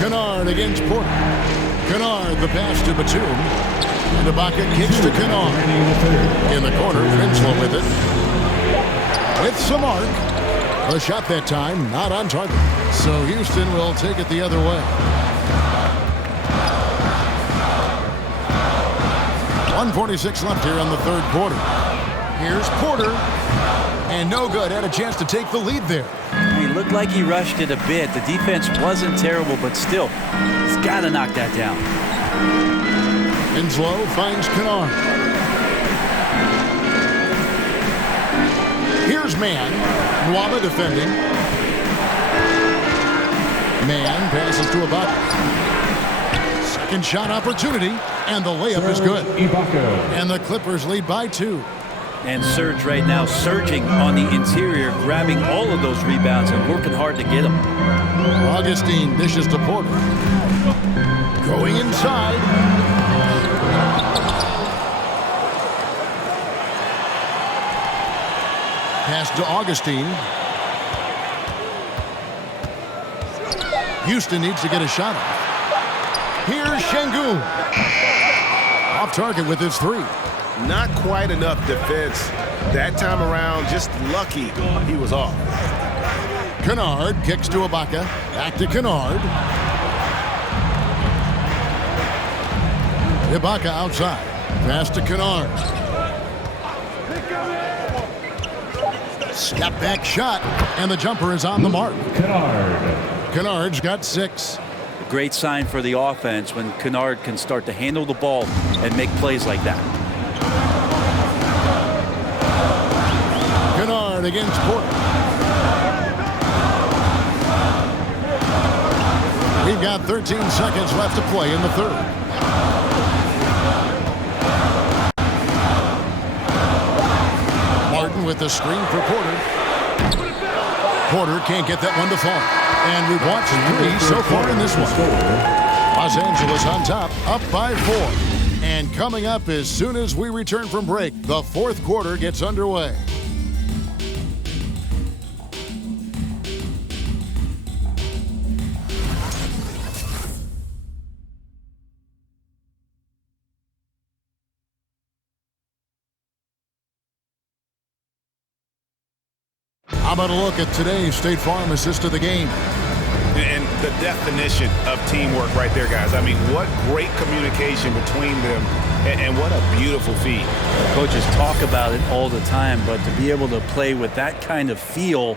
Kennard against Porter. Kennard, the pass to Batum. And Ibaka kicks to Kennard. In the corner, Winslow with it. With some arc. A shot that time, not on target. So Houston will take it the other way. 1:46 left here in the third quarter. Here's Porter. And no good. Had a chance to take the lead there. He looked like he rushed it a bit. The defense wasn't terrible, but still, he's got to knock that down. Winslow finds Kennard. Here's Mann. Nwaba defending. Mann passes to Ibaka. Second shot opportunity, and the layup is good. And the Clippers lead by 2. And Serge right now surging on the interior, grabbing all of those rebounds and working hard to get them. Augustine dishes to Porter. Going inside. Pass to Augustine. Houston needs to get a shot off. Here's Şengün. Off target with his three. Not quite enough defense. That time around, just lucky he was off. Kennard kicks to Ibaka. Back to Kennard. Ibaka outside. Pass to Kennard. Step back shot. And the jumper is on the mark. Kennard's got 6. A great sign for the offense when Kennard can start to handle the ball and make plays like that. Kennard against Porter. We've got 13 seconds left to play in the third. Martin with the screen for Porter. Porter can't get that one to fall. And we've watched 3 so far in this one. Los Angeles on top, up by 4. And coming up as soon as we return from break, the fourth quarter gets underway. How about a look at today's State Farm assist of the game? And the definition of teamwork right there, guys. I mean, what great communication between them, and what a beautiful feat. Coaches talk about it all the time, but to be able to play with that kind of feel,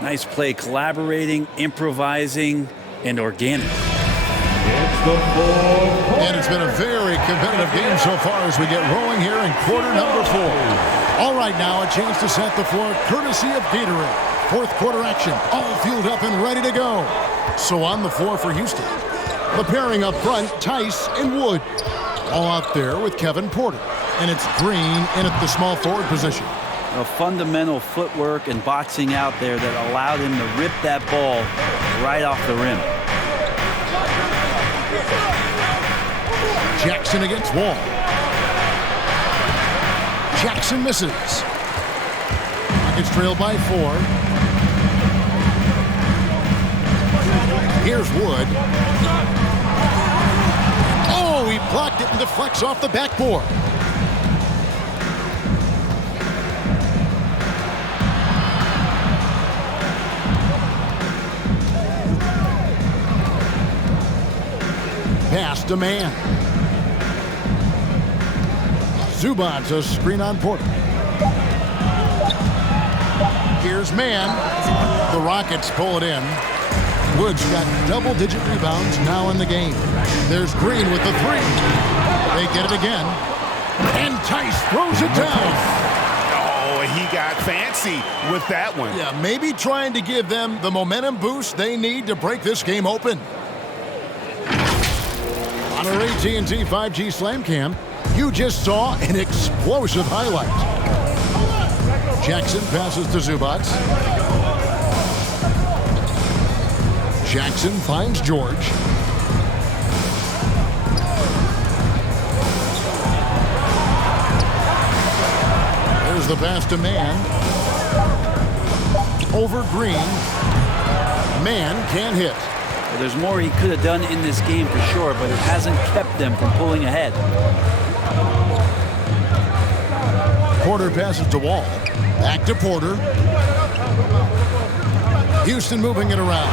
nice play, collaborating, improvising, and organic. And it's been a very competitive game so far as we get rolling here in quarter number 4. All right, now a chance to set the floor courtesy of Gatorade. Fourth quarter action, all fueled up and ready to go. So on the floor for Houston. The pairing up front, Tice and Wood. All out there with Kevin Porter. And it's Green in at the small forward position. A fundamental footwork and boxing out there that allowed him to rip that ball right off the rim. Jackson against Wall. Jackson misses. Rockets trail by 4. Here's Wood. Oh, he blocked it and deflects off the backboard. Pass to Man. Zubac's a screen on Porter. Here's Man. The Rockets pull it in. Wood's got double-digit rebounds now in the game. There's Green with the 3. They get it again. And Tice throws it down. Oh, he got fancy with that one. Yeah, maybe trying to give them the momentum boost they need to break this game open. On our AT&T 5G Slam Cam, you just saw an explosive highlight. Jackson passes to Zubac. Jackson finds George. There's the pass to Man. Over Green. Man can't hit. Well, there's more he could have done in this game for sure, but it hasn't kept them from pulling ahead. Porter passes to Wall. Back to Porter. Houston moving it around.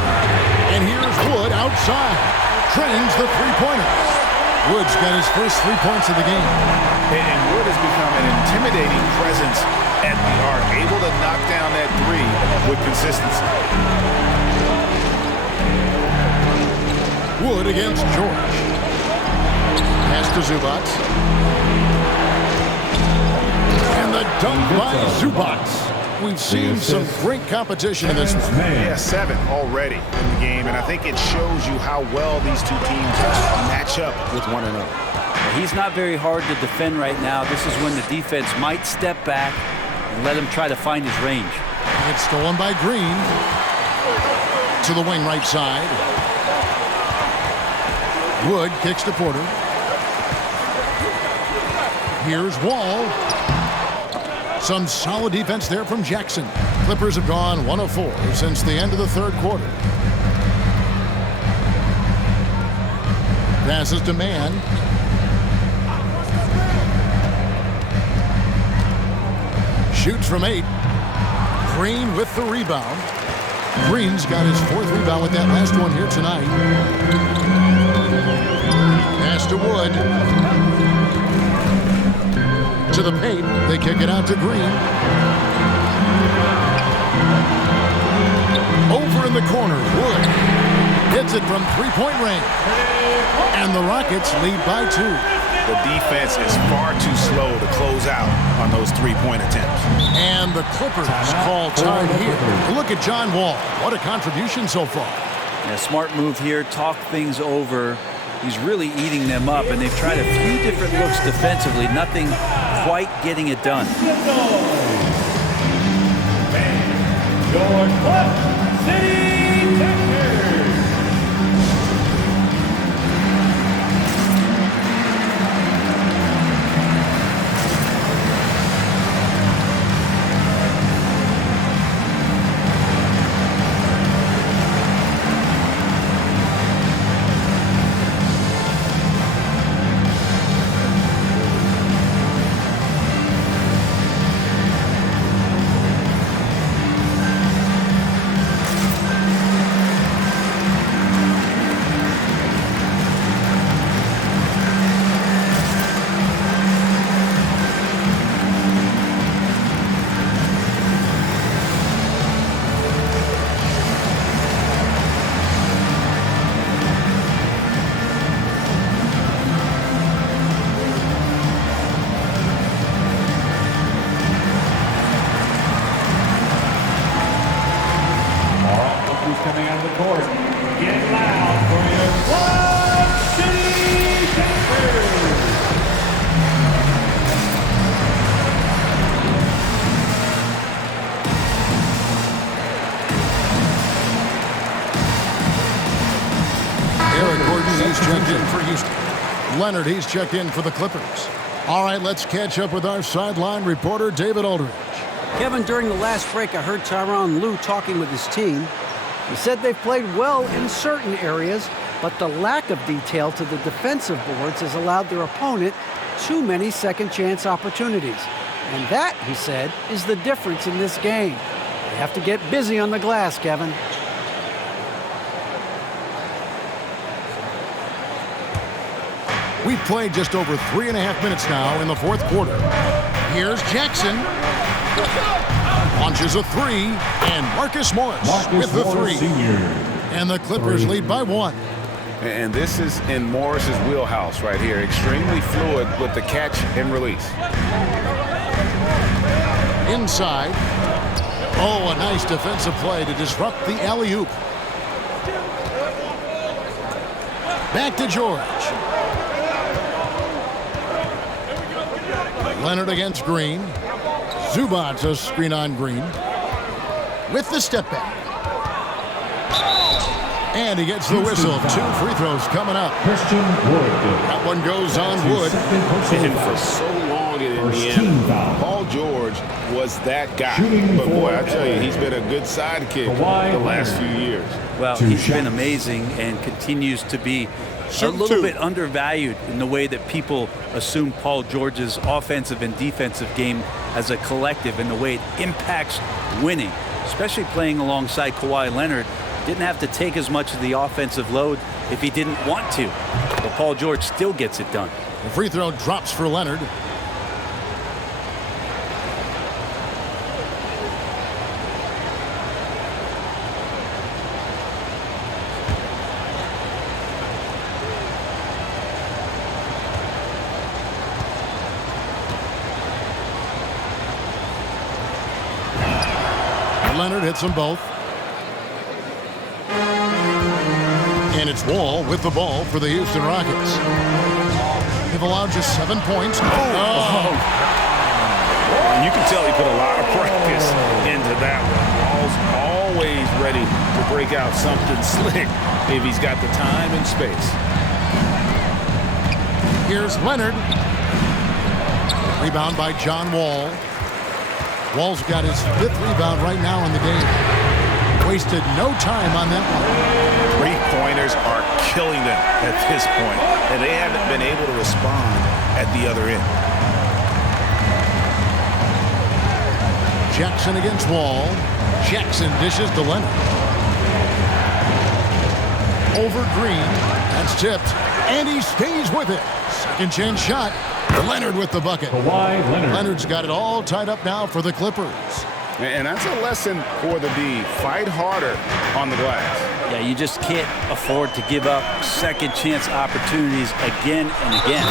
And here's Wood outside. Trains the three-pointer. Wood's got his first 3 points of the game. And Wood has become an intimidating presence at the arc, able to knock down that 3 with consistency. Wood against George. Pass to Zubac. And the dunk by Zubac. We've seen some great competition in this one. Yeah, 7 already in the game, and I think it shows you how well these two teams match up with one another. He's not very hard to defend right now. This is when the defense might step back and let him try to find his range. It's stolen by Green to the wing right side. Wood kicks to Porter. Here's Wall. Some solid defense there from Jackson. Clippers have gone 1 of 4 since the end of the third quarter. Passes to Mann. Shoots from 8. Green with the rebound. Green's got his 4th rebound with that last one here tonight. Pass to Wood. To the paint. They kick it out to Green. Over in the corner. Wood hits it from 3-point range. And the Rockets lead by 2. The defense is far too slow to close out on those 3-point attempts. And the Clippers call time here. Look at John Wall. What a contribution so far. Yeah, smart move here. Talk things over. He's really eating them up, and they've tried a few different looks defensively. Nothing quite getting it done. Your Clutch City Texans. Coming out of the court. Get loud for your Clutch City Texans. Eric Gordon, he's checked in for Houston. Leonard, he's checked in for the Clippers. All right, let's catch up with our sideline reporter, David Aldridge. Kevin, during the last break, I heard Tyronn Lue talking with his team. He said they've played well in certain areas, but the lack of detail to the defensive boards has allowed their opponent too many second-chance opportunities. And that, he said, is the difference in this game. They have to get busy on the glass, Kevin. We've played just over 3.5 minutes now in the fourth quarter. Here's Jackson. Launches a 3, and Marcus Morris with the 3. And the Clippers lead by 1. And this is in Morris's wheelhouse right here. Extremely fluid with the catch and release. Inside. Oh, a nice defensive play to disrupt the alley-oop. Back to George. Leonard against Green. Zubac a screen on Green. With the step back. And he gets the whistle. 2 free throws coming up. That one goes on Wood. And for so long in Indiana, Paul George was that guy. But boy, I tell you, he's been a good sidekick the last few years. Well, he's been amazing and continues to be a little bit undervalued in the way that people assume Paul George's offensive and defensive game as a collective and the way it impacts winning, especially playing alongside Kawhi Leonard. Didn't have to take as much of the offensive load if he didn't want to. But Paul George still gets it done. The free throw drops for Leonard. Leonard hits them both. And it's Wall with the ball for the Houston Rockets. They've allowed just 7 points. Oh. And you can tell he put a lot of practice into that one. Wall's always ready to break out something slick if he's got the time and space. Here's Leonard. Rebound by John Wall. Wall's got his 5th rebound right now in the game. Wasted no time on that one. Three-pointers are killing them at this point, and they haven't been able to respond at the other end. Jackson against Wall. Jackson dishes to Leonard. Over Green. That's tipped. And he stays with it. Second chance shot. Leonard with the bucket. Leonard's got it all tied up now for the Clippers. And that's a lesson for the D. Fight harder on the glass. Yeah, you just can't afford to give up second chance opportunities again and again.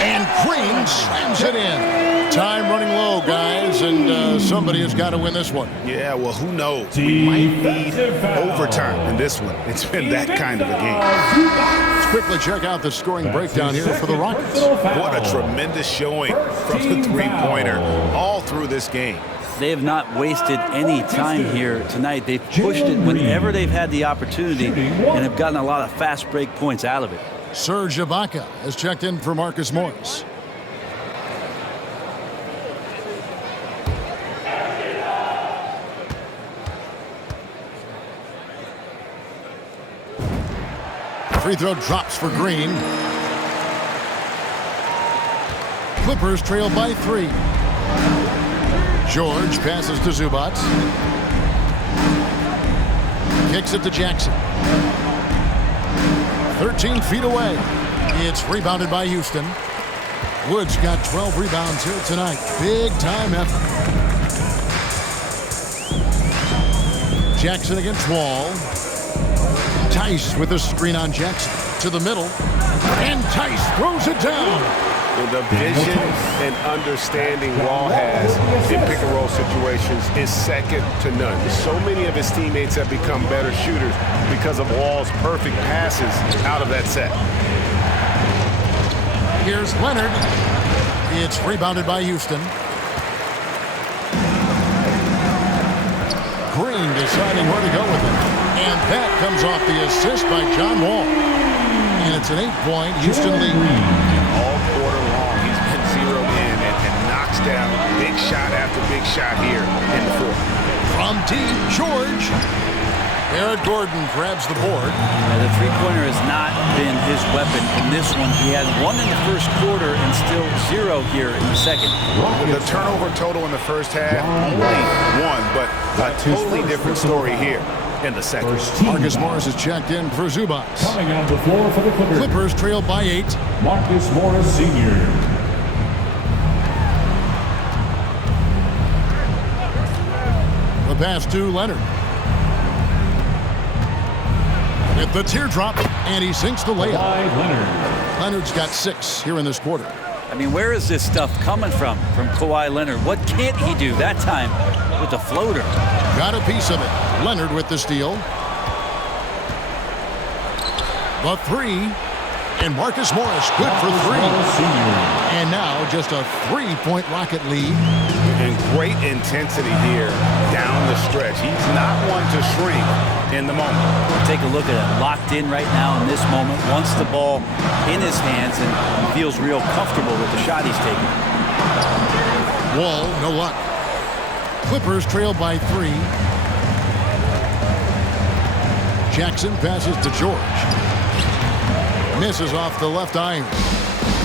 And Green slams it in. Time running low, guys, and somebody has got to win this one. Yeah, well, who knows? We might need overtime in this one. It's been that kind of a game. Let's quickly check out the scoring breakdown here for the Rockets. What a tremendous showing from the three-pointer all through this game. They have not wasted any time here tonight. They've pushed it whenever they've had the opportunity and have gotten a lot of fast break points out of it. Serge Ibaka has checked in for Marcus Morris. Free throw drops for Green. Clippers trail by 3. George passes to Zubac. Kicks it to Jackson. 13 feet away. It's rebounded by Houston. Woods got 12 rebounds here tonight. Big time effort. Jackson against Wall. Tice with a screen on Jackson. To the middle. And Tice throws it down. The vision and understanding Wall has in pick-and-roll situations is second to none. So many of his teammates have become better shooters because of Wall's perfect passes out of that set. Here's Leonard. It's rebounded by Houston. Green deciding where to go with it. And that comes off the assist by John Wall. And it's an 8-point Houston lead. All quarter long, he's been zeroed in and knocks down big shot after big shot here in the fourth. From deep, George. Eric Gordon grabs the board. The three-pointer has not been his weapon in this one. He had 1 in the first quarter and still 0 here in the second. The turnover total in the first half, only 1, but a totally different story here in the second. Marcus Morris is checked in for Zubac. Coming on the floor for the Clippers. Clippers trail by 8. Marcus Morris Sr. The pass to Leonard. With the teardrop, and he sinks the layup. Leonard's got 6 here in this quarter. I mean, where is this stuff coming from Kawhi Leonard? What can't he do that time with the floater? Got a piece of it. Leonard with the steal. The 3. And Marcus Morris good for 3. And now just a 3-point Rocket lead. And great intensity here down the stretch. He's not one to shrink in the moment. Take a look at it. Locked in right now in this moment. Wants the ball in his hands and feels real comfortable with the shot he's taking. Wall, no luck. Clippers trail by 3. Jackson passes to George. Misses off the left iron.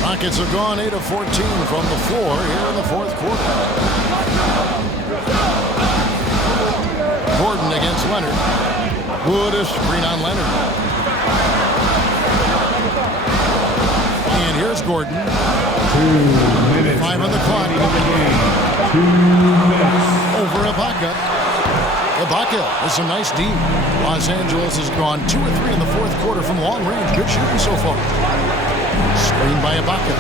Rockets have gone 8 of 14 from the floor here in the fourth quarter. Gordon against Leonard. Wood a screen on Leonard. And here's Gordon. 2 minutes. 5 on the clock. 2 minutes. Over Ibaka. Ibaka with some nice D. Los Angeles has gone 2 or 3 in the fourth quarter from long range. Good shooting so far. Screen by Ibaka.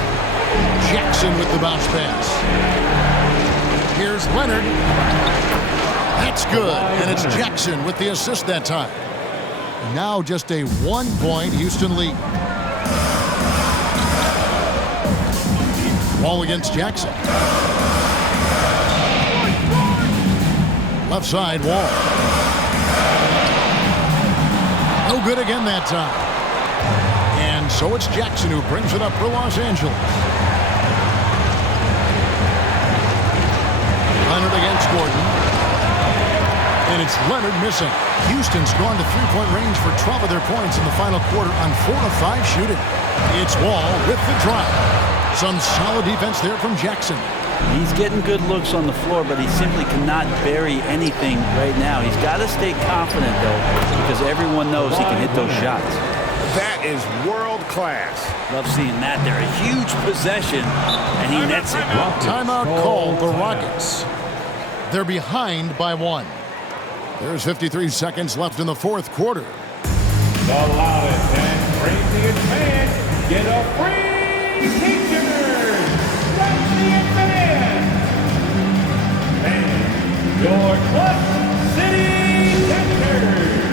Jackson with the bounce pass. Here's Leonard. That's good. And it's Jackson with the assist that time. Now just a 1-point Houston lead. Wall against Jackson. Left side, Wall. No good again that time. And so it's Jackson who brings it up for Los Angeles. Leonard against Gordon. And it's Leonard missing. Houston's gone to three-point range for 12 of their points in the final quarter on 4 of 5 shooting. It's Wall with the drive. Some solid defense there from Jackson. He's getting good looks on the floor, but he simply cannot bury anything right now. He's got to stay confident, though, because everyone knows he can hit those shots. That is world class. Love seeing that there. A huge possession, and he nets it. Timeout called the Rockets. They're behind by 1. There's 53 seconds left in the fourth quarter. The loudest and craziest fans get a free t-shirt. That's the advance. And your Clutch City Texans.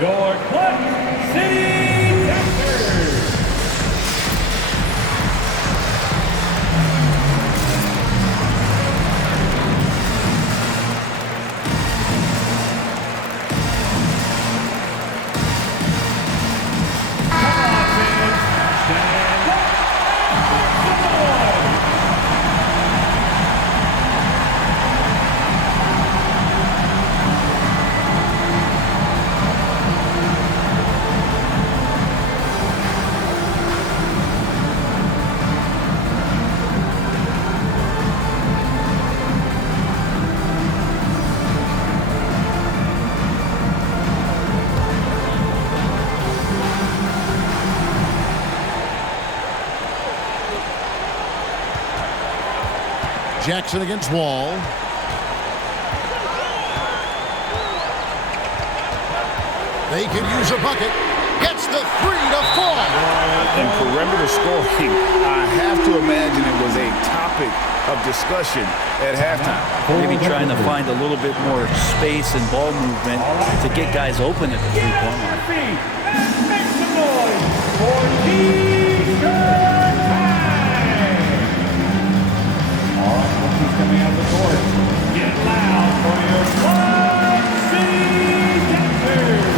Your Clutch City Texans. Jackson against Wall. They could use a bucket. Gets the 3 to fall. In perimeter scoring, I have to imagine it was a topic of discussion at halftime. Maybe trying to find a little bit more space and ball movement to get guys open at the three-point line. Make some noise for t-shirt time. All right, rookies coming out the court. Get loud for your Clutch City Texans.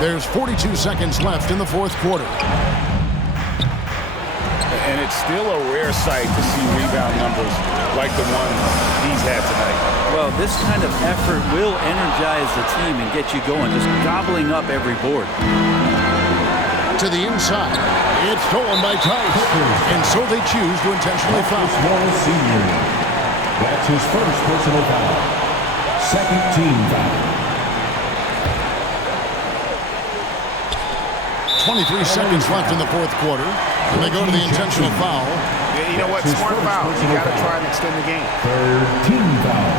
There's 42 seconds left in the fourth quarter. And it's still a rare sight to see rebound numbers like the one he's had tonight. Well, this kind of effort will energize the team and get you going, just gobbling up every board. To the inside. It's stolen by Tice. And so they choose to intentionally foul. Senior. That's his first personal foul. Second team foul. 23 seconds left in the fourth quarter. And they go to the intentional foul. Yeah, you know what? Smart foul. You got to try and extend the game. Third team foul.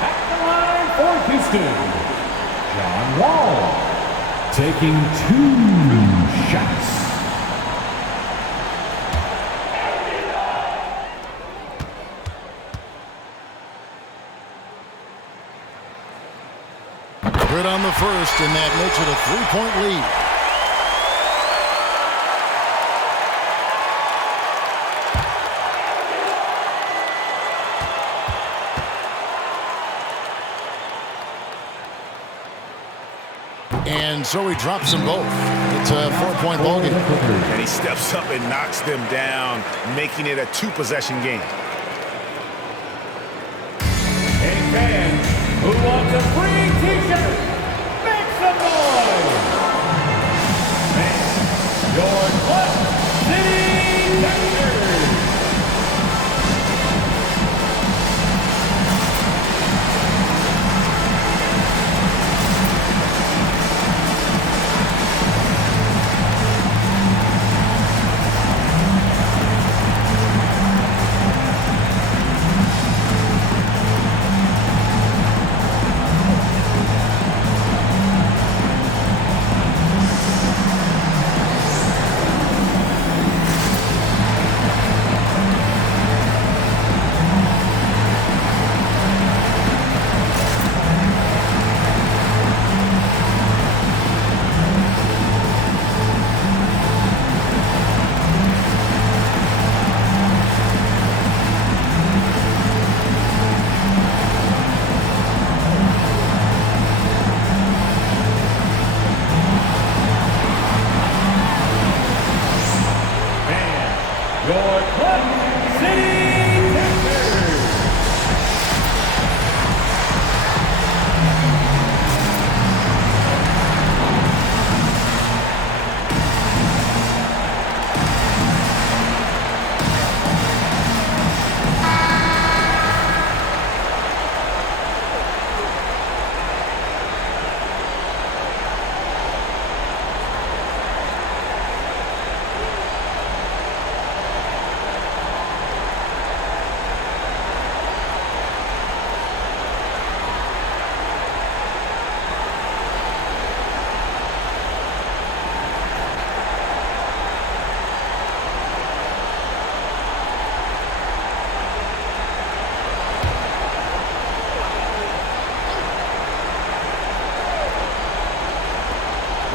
At the line for Houston, John Wall taking 2 shots. Good on the first, and that makes it a 3-point lead. And so he drops them both. It's a 4-point ball game. And he steps up and knocks them down, making it a 2-possession game. Hey fans, who wants a free t-shirt? Make some noise! Man, your Club City Texans!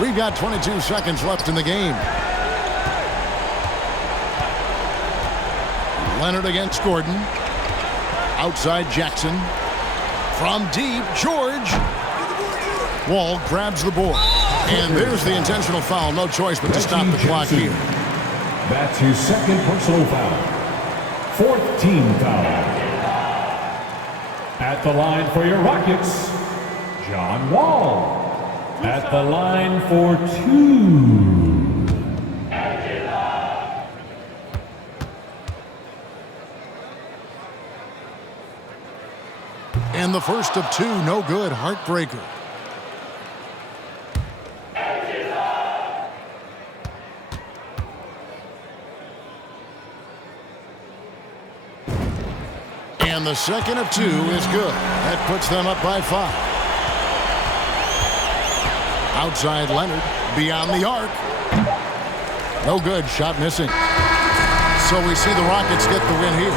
We've got 22 seconds left in the game. Leonard against Gordon. Outside Jackson. From deep, George. Wall grabs the board. And there's the intentional foul. No choice but to stop the clock here. That's his second personal foul. Fourth team foul. At the line for your Rockets, John Wall. At the line for 2. And the first of 2, no good, heartbreaker. And the second of 2 is good. That puts them up by 5. Outside Leonard, beyond the arc. No good, shot missing. So we see the Rockets get the win here.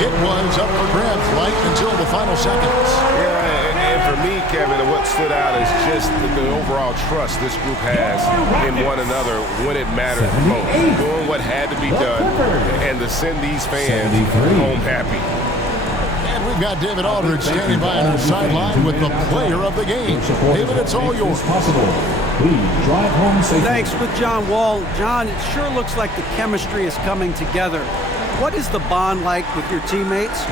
It was up for grabs right until the final seconds. Yeah, and for me, Kevin, what stood out is just the overall trust this group has in one another when it matters most. Doing what had to be done and to send these fans home happy. And we've got David Aldridge standing by on our sideline with the player of the game. David, it's all yours. Please drive home safely. Thanks with John Wall. John, it sure looks like the chemistry is coming together. What is the bond like with your teammates?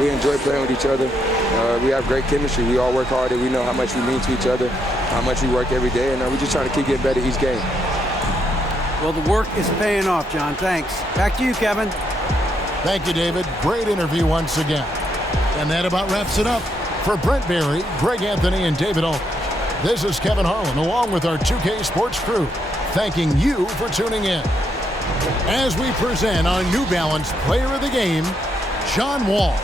We enjoy playing with each other. We have great chemistry. We all work hard, and we know how much we mean to each other, how much we work every day, and we just try to keep getting better each game. Well, the work is paying off, John. Thanks. Back to you, Kevin. Thank you, David. Great interview once again. And that about wraps it up. For Brent Barry, Greg Anthony, and David Aldridge, this is Kevin Harlan, along with our 2K Sports crew, thanking you for tuning in. As we present our New Balance Player of the Game, John Wall.